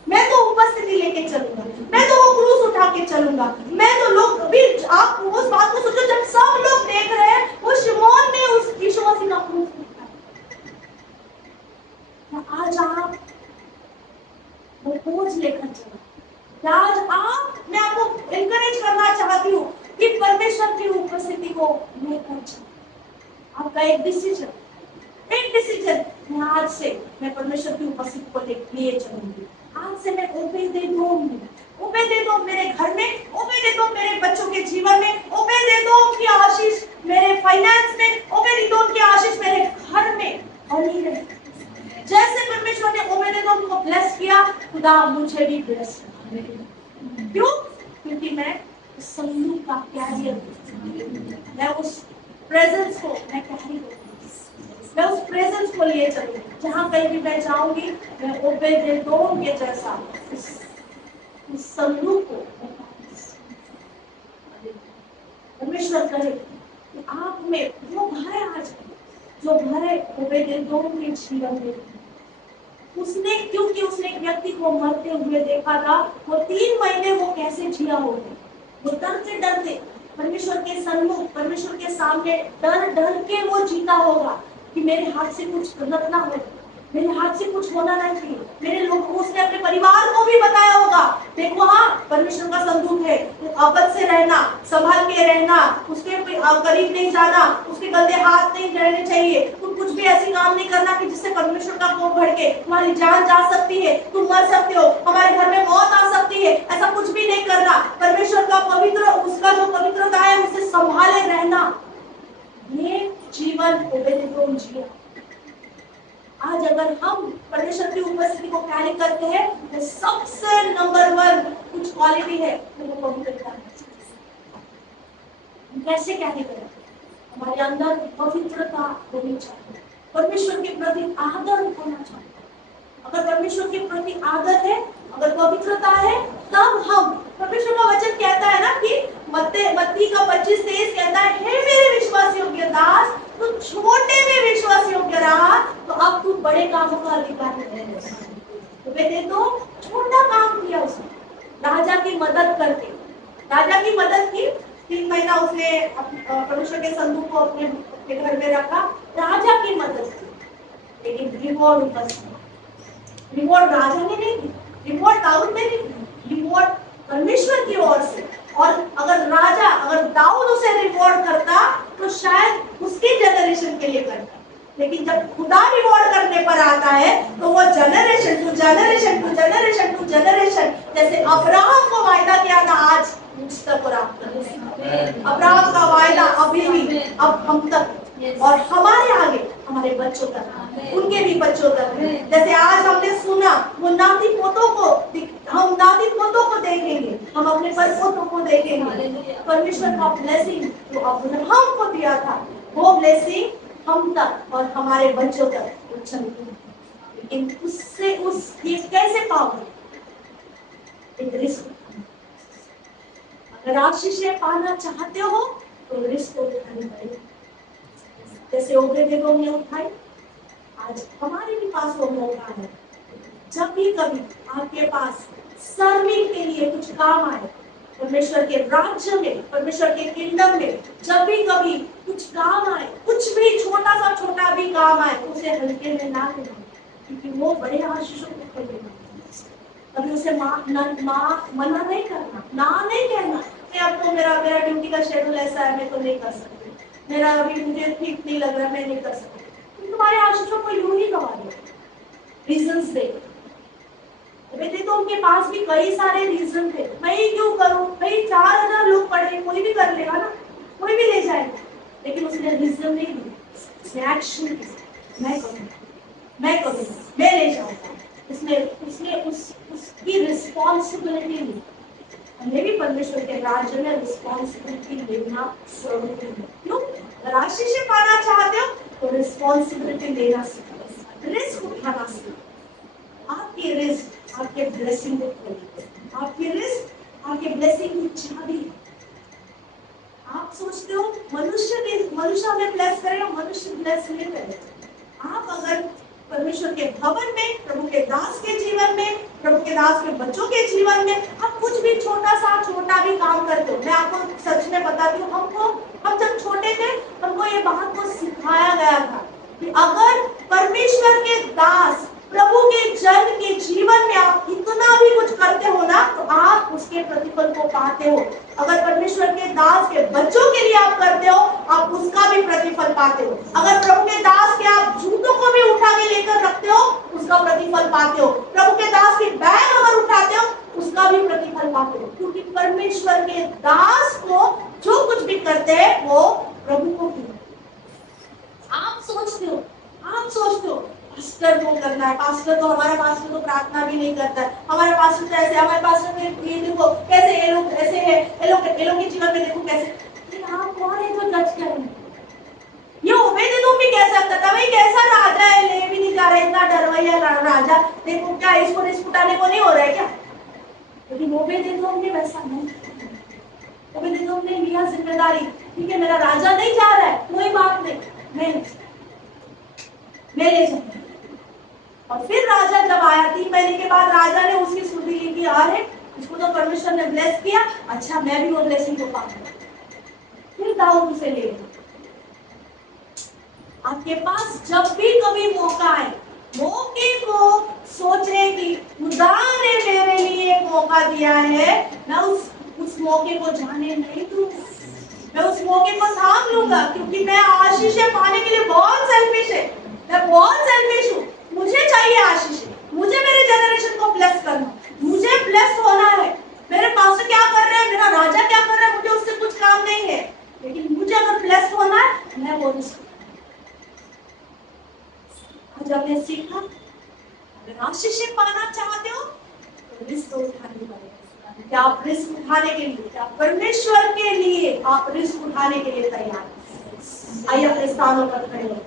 मैं तो उपस्थिति लेके चलूंगा, मैं तो वो क्रूस उठा के चलूंगा। मैं तो लोग, अभी आप उस बात को सोचो, जब सब लोग देख रहे हैं, वो शिमोन ने उस यीशु मसीह का क्रूस उठाया। आज आप वो बोझ लेकर चलो। आज मैं आपको एनकरेज करना चाहती हूँ कि परमेश्वर की उपस्थिति को लेकर चलो। आपका एक डिसीजन, आज से मैं परमेश्वर की उपस्थिति को लिए चलूंगी। आज से मैं ओबेदेदोम मेरे घर में, ओबेदेदोम मेरे बच्चों के जीवन में, ओबेदेदोम की आशीष मेरे फाइनेंस में, ओबेदेदोम की आशीष मेरे घर में बनी रहे। जैसे परमेश्वर ने ओबेदेदोम को ब्लेस किया, खुदा मुझे भी ब्लेस किया। क्यों? क्योंकि मैं संदूक का कैरियर, मैं उस प्रेजेंस को मैं कैरी करूंगी, मैं उस प्रेजेंस को लिए चलूंगी। जहां कहीं भी मैं जाऊंगी, मैं ओबेदेदोम के जैसा उस संदूक को, परमेश्वर करे कि आप में वो भरे आ जाए जो भरे ओबेदेदोम के जीवन में। उसने, क्योंकि उसने एक व्यक्ति को मरते हुए देखा था, वो 3 महीने वो कैसे जिया होगा, वो डरते परमेश्वर के सन्मुख, परमेश्वर के सामने डर के वो जीता होगा कि मेरे हाथ से कुछ गलत ना हो, मेरे हाथ से कुछ होना नहीं चाहिए। मेरे लोग, उसने अपने परिवार को भी बताया होगा, देखो हाँ परमेश्वर का संदूक है, आफत से रहना, संभाल के रहना, उसके करीब नहीं जाना, उसके गंदे हाथ नहीं रहने चाहिए, कुछ भी ऐसी काम नहीं करना कि जिससे से परमेश्वर का कोप भड़के, तुम्हारी जान जा सकती है, तुम मर सकते हो, हमारे घर में मौत आ सकती है, ऐसा कुछ भी नहीं करना। परमेश्वर का पवित्र, उसका जो पवित्रता है उसे संभाले रहना, ये जीवन ओबेदेदोम जिया। आज अगर हम परमेश्वर की उपस्थिति को कैरी करते हैं तो सबसे नंबर 1 कुछ क्वालिटी है वो पवित्रता है। कैसे कैरी करें? हमारे अंदर पवित्रता होनी चाहिए, परमेश्वर के प्रति आदर होना चाहिए। अगर परमेश्वर के प्रति आदर है, अगर पवित्रता है, तब हम, परमेश्वर का वचन कहता है ना कि मत्ती का 25:23 कहता है, हे मेरे विश्वास योग्य दास, तू छोटे में विश्वास योग्य रहा तो अब तू बड़े कामों का अधिकारी है। तो बेटे तो छोटा काम किया उसने, राजा की मदद करके, राजा की मदद की। 3 महीना उसने परमेश्वर के संदूक को अपने घर में रखा, राजा की मदद की, लेकिन रिवॉर्ड उपस्थित, रिवॉर्ड राजा ने नहीं दी, रिवॉर्ड दाऊद ने नहीं दी, रिवॉर्ड परमेश्वर की ओर से। और अगर दाऊद उसे रिवॉर्ड करता तो शायद उसकी जनरेशन के लिए करता, लेकिन जब खुदा रिवॉर्ड करने पर आता है तो वो generation to generation to generation to generation, जैसे अब्राहम को वायदा किया था आज मुझ तक और आप तक, अब्राहम का वायदा अभी भी अब हम तक और हमारे आगे हमारे बच्चों तक, उनके भी बच्चों तक। जैसे आज हमने सुना वो नाती पोतों को, हम नाती पोतों को देखेंगे, हम अपने परपोतों को देखेंगे। परमेश्वर का ब्लेसिंग जो अब्राहम को दिया था वो ब्लेसिंग हम तक और हमारे बच्चों तक चलती है। लेकिन उससे ये कैसे पाओगे? रिस्क। अगर आप आशीषें पाना चाहते हो तो रिस्क उठानी पड़ेगी, जैसे ओबेदेदोम ने उठाई। आज हमारे भी पास वो मौका है, जब भी कभी आपके पास सर्विंग के लिए कुछ काम आए, परमेश्वर के राज्य में, परमेश्वर के किंगडम में, जब भी कभी कुछ काम आए, कुछ भी छोटा भी काम आए, उसे हल्के में ना लेना, क्योंकि वो बड़े आशीषों को खोलेगा। कभी उसे मना नहीं करना, ना नहीं कहना, अब तो मेरा ड्यूटी का शेड्यूल ऐसा है, मैं तो नहीं कर सकती, मेरा अभी मुझे ठीक नहीं लग रहा, मैं नहीं कर सकती। तुम्हारे आशीषों को यूं ही गवा दो, रीजंस दे। तो उनके पास भी कई सारे रीजन थे, मैं ही क्यों करूं, भाई 4000 लोग पढ़े, कोई भी कर लेगा ना, कोई भी ले जाएगा, लेकिन उसने रीजन नहीं दी, उसने एक्शन किया, मैं करूंगा, मैं ले जाऊंगा। उसने उसकी रिस्पॉन्सिबिलिटी ली। हमें भी परमेश्वर के राज्य में रिस्पॉन्सिबिलिटी लेना जरूरी है। क्यों? अगर आशीष पाना चाहते हो तो रिस्पॉन्सिबिलिटी लेना सीखो, रिस्क उठाना सीखो। आपकी रिस्क आपके ब्लेसिंग को खोलेगी, आपकी रिस्क आपके ब्लेसिंग की चाबी। आप सोचते हो मनुष्य हमें ब्लेस करेगा, मनुष्य ब्लेस नहीं करेगा। आप अगर परमेश्वर के भवन में, प्रभु के दास के जीवन में, प्रभु के दास के बच्चों के जीवन में आप कुछ भी छोटा भी काम करते हो। मैं आपको सच में बताती हूँ, हम जब छोटे थे हमको ये बात को सिखाया गया था कि अगर परमेश्वर के दास, प्रभु के जन के जीवन में आप इतना भी कुछ करते हो ना तो आप उसके प्रतिफल को पाते हो। अगर परमेश्वर के दास के बच्चों के लिए आप करते हो, आप उसका भी प्रतिफल पाते हो। अगर प्रभु के दास के आप जूतों को भी उठा के लेकर रखते हो, उसका प्रतिफल पाते हो। प्रभु के दास की बैग अगर उठाते हो, उसका भी प्रतिफल पाते हो। क्योंकि परमेश्वर के दास को जो कुछ भी करते हैं वो प्रभु को भी। आप सोचते हो पास्टर को करना है, पास्टर तो हमारा पास्टर तो प्रार्थना भी नहीं करता है, हमारा पास्टर तो ऐसे, हमारे पास्टर में ये देखो कैसे ये लोग ऐसे है, ये लोग के जीवन में देखो कैसे। आप कौन है जो जज करेंगे? ये ओबेदेदोम भी कह सकता था, भाई कैसा राजा है, ले भी नहीं जा रहा, इतना डरवैया राजा, देखो क्या इसको रिस्कुटाने को नहीं हो रहा है क्या? लेकिन ओबेदेदोम ने वैसा नहीं किया। ओबेदेदोम ने लिया जिम्मेदारी, ठीक है मेरा राजा नहीं जा रहा है, कोई बात नहीं, मैं ले जाऊंगा। और फिर राजा जब आया 3 महीने के बाद, राजा ने उसकी सुधि ली कि अरे इसको तो परमेश्वर ने ब्लेस किया, अच्छा मैं भी वो ब्लेसिंग को पाऊंगा। फिर दाऊद उसे ले गया। आपके पास जब भी कभी मौका आए, मौके को सोचने की, खुदा ने मेरे लिए एक मौका दिया है, मैं उस मौके को जाने नहीं दूंगा, मैं उस मौके को थाम लूंगा, क्योंकि मैं आशीष पाने के लिए बहुत सेल्फिश है, मैं बहुत सेल्फिश हूँ। आज हमने सीखा, अगर आशीषें पाना चाहते हो तो रिस्क उठानी पड़ेगी। क्या आप रिस्क उठाने के लिए, क्या परमेश्वर के लिए आप रिस्क उठाने के लिए तैयार हैं? आइए अपने स्थानों पर खड़े हो।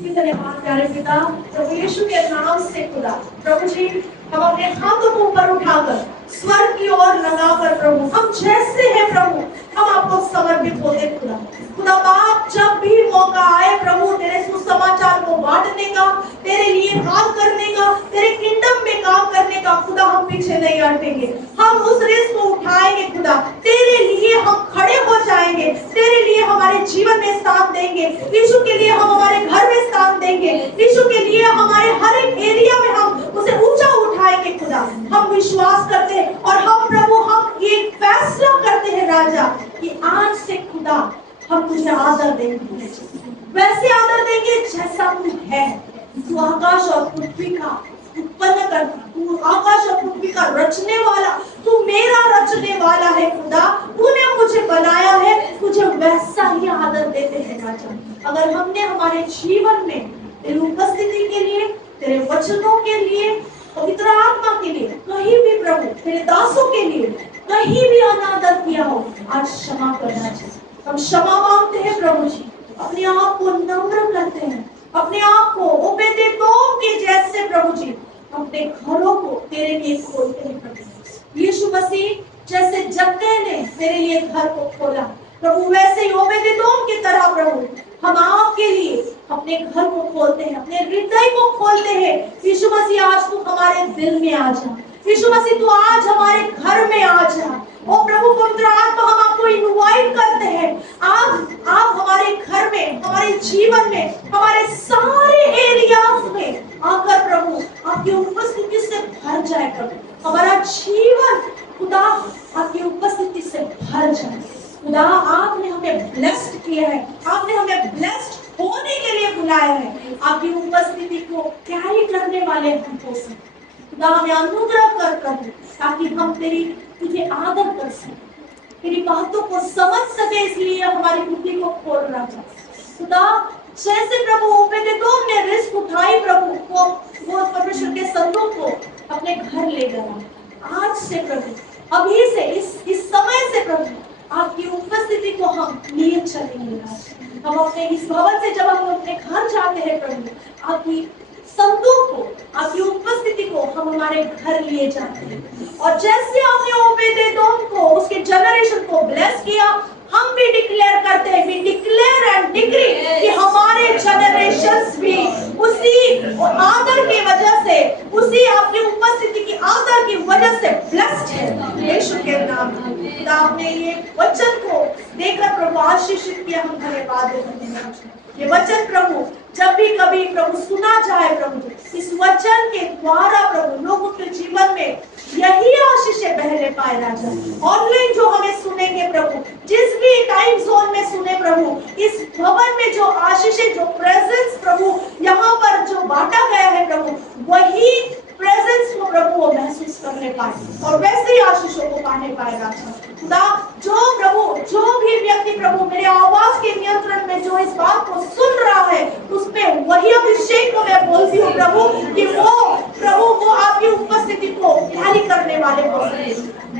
धन्यवाद प्यारे पिता, प्रभु यीशु के नाम से खुदा, प्रभु जी हम अपने हाथों को ऊपर उठाकर स्वर्ग की ओर लगाकर प्रभु हम जैसे हैं प्रभु हम आपको समर्पित होते खुदा। खुदा बाप जब भी मौका आए प्रभु तेरे सुसमाचार को बांटने का, तेरे लिए काम करने का, तेरे किंगडम में काम करने का, खुदा हम पीछे नहीं हटेंगे। हम उस रिस्क को उठाएंगे खुदा, तेरे लिए हम खड़े हो जाएंगे, तेरे लिए हमारे जीवन में स्थान देंगे, यीशु के लिए हम हमारे घर में स्थान देंगे, यीशु के लिए हमारे हर एक एरिया में हम उसे ऊंचा उठाएंगे खुदा। हम विश्वास करते हैं और हम प्रभु हम ये फैसला करते हैं राजा कि आज से खुदा हम तुझे आदर देंगे, वैसे आदर देंगे जैसा तू है। तू आकाश और पृथ्वी का उत्पन्न करता, तू आकाश और पृथ्वी का रचने वाला, तू मेरा रचने वाला है खुदा, तूने मुझे बनाया है, तुझे वैसा ही आदर देते हैं राजा। अगर हमने हमारे जीवन में तेरी उपस्थिति के लिए, तेरे वचनों के लिए, पवित्र आत्मा के लिए कहीं भी प्रभु तेरे दासों के लिए कहीं भी अनादर किया हो, आज क्षमा करना चाहिए। हम क्षमा मांगते हैं प्रभु जी, अपने आप को नम्र करते हैं, अपने आप को ओबेदेदोम के जैसे प्रभु जी अपने घरों को तेरे लिए खोलते हैं प्रभु। यीशु मसीह जैसे जक्कई ने तेरे लिए घर को खोला प्रभु, वैसे ही ओबेदेदोम की तरह प्रभु हम आपके लिए अपने घर को खोलते हैं, अपने हृदय को खोलते हैं। यीशु मसीह आज तू हमारे दिल में आ जा, यीशु मसीह तू आज हमारे घर में आ जा। ओ प्रभु पवित्र आत्मा हम आपको इनवाइट करते हैं, आप हमारे घर में, हमारे जीवन में, हमारे सारे एरियाज में आकर प्रभु आपकी उपस्थिति से भर जाए प्रभु। हमारा जीवन खुदा आपकी उपस्थिति से भर जाए खुदा। आपने हमें ब्लेस्ड किया है, आपने हमें ब्लेस्ड होने के लिए बुलाया है, आपकी उपस्थिति को कैरी करने वाले हम हो सके खुदा। हमें अनुग्रह कर ताकि हम तुझे आदर कर सके, तेरी बातों को समझ सके, इसलिए हमारी बुद्धि को खोल रहा था खुदा। जैसे प्रभु ओबेदेदोम ने रिस्क उठाई प्रभु को, वो परमेश्वर के संदूक को अपने घर ले गया। आज से प्रभु अभी से इस समय से प्रभु आपकी उपस्थिति को हम लिए चलेंगे। हम अपने इस भवन से जब हम अपने घर जाते हैं प्रभु आपकी संदूक को, आपकी उपस्थिति को हम हमारे घर लिए जाते हैं। और जैसे आपने ओबेदेदोम को, उसके जनरेशन को ब्लेस किया, हम भी डिक्लेयर करते हैं, वी डिक्लेयर एंड डिक्री कि हमारे जनरेशंस भी उसी आदर की वजह से, उसी आपकी उपस्थिति की आदर की वजह से ब्लेस्ड है यीशु के नाम में। आपने ये वचन को देखकर प्रभु आशीषित किया, हम धन्यवाद देते हैं। ये वचन प्रभु जब भी कभी प्रभु सुना जाए प्रभु, इस वचन के द्वारा प्रभु लोगों के जीवन में यही आशीषें बहने पाए राजा। ऑनलाइन जो हमें सुनेंगे प्रभु, जिस भी टाइम जोन में सुने प्रभु, इस भवन में जो आशीषें, जो प्रेजेंस प्रभु यहाँ पर जो बांटा गया है प्रभु, वही प्रेजेंस को प्रभु वो महसूस करने पाए और वैसे ही आशीषों को पाने पाए राजा खुदा। जो प्रभु, जो भी व्यक्ति प्रभु मेरे आवाज के नियंत्रण में जो इस बात को सुन रहा है, उसमें वही अभिषेक को मैं बोलती हूँ प्रभु कि वो प्रभु वो आपकी उपस्थिति को कैरी करने वाले हो।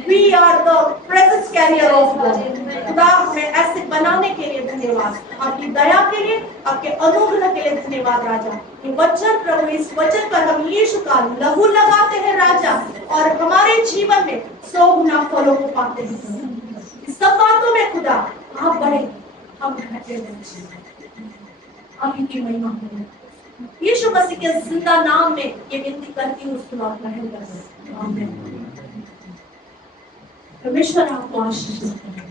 We are the presence carrier of God। खुदा हमें ऐसे बनाने के लिए धन्यवाद, आपकी दया के लिए, आपके अनुग्रह के लिए धन्यवाद राजा। ये वचन प्रभु, इस वचन पर हम यीशु का लहू लगाते हैं राजा और हमारे जीवन में 100 गुना फलों को पाते हैं। सब बातों में खुदा आप बढ़े, हम घटे रहें, आप इनकी महिमा करें। यीशु मसीह के जिंदा नाम में ये विनती करती हूँ, उसको आप ग्रहण करें। आमीन। परमेश्वर आपको आशीष दे।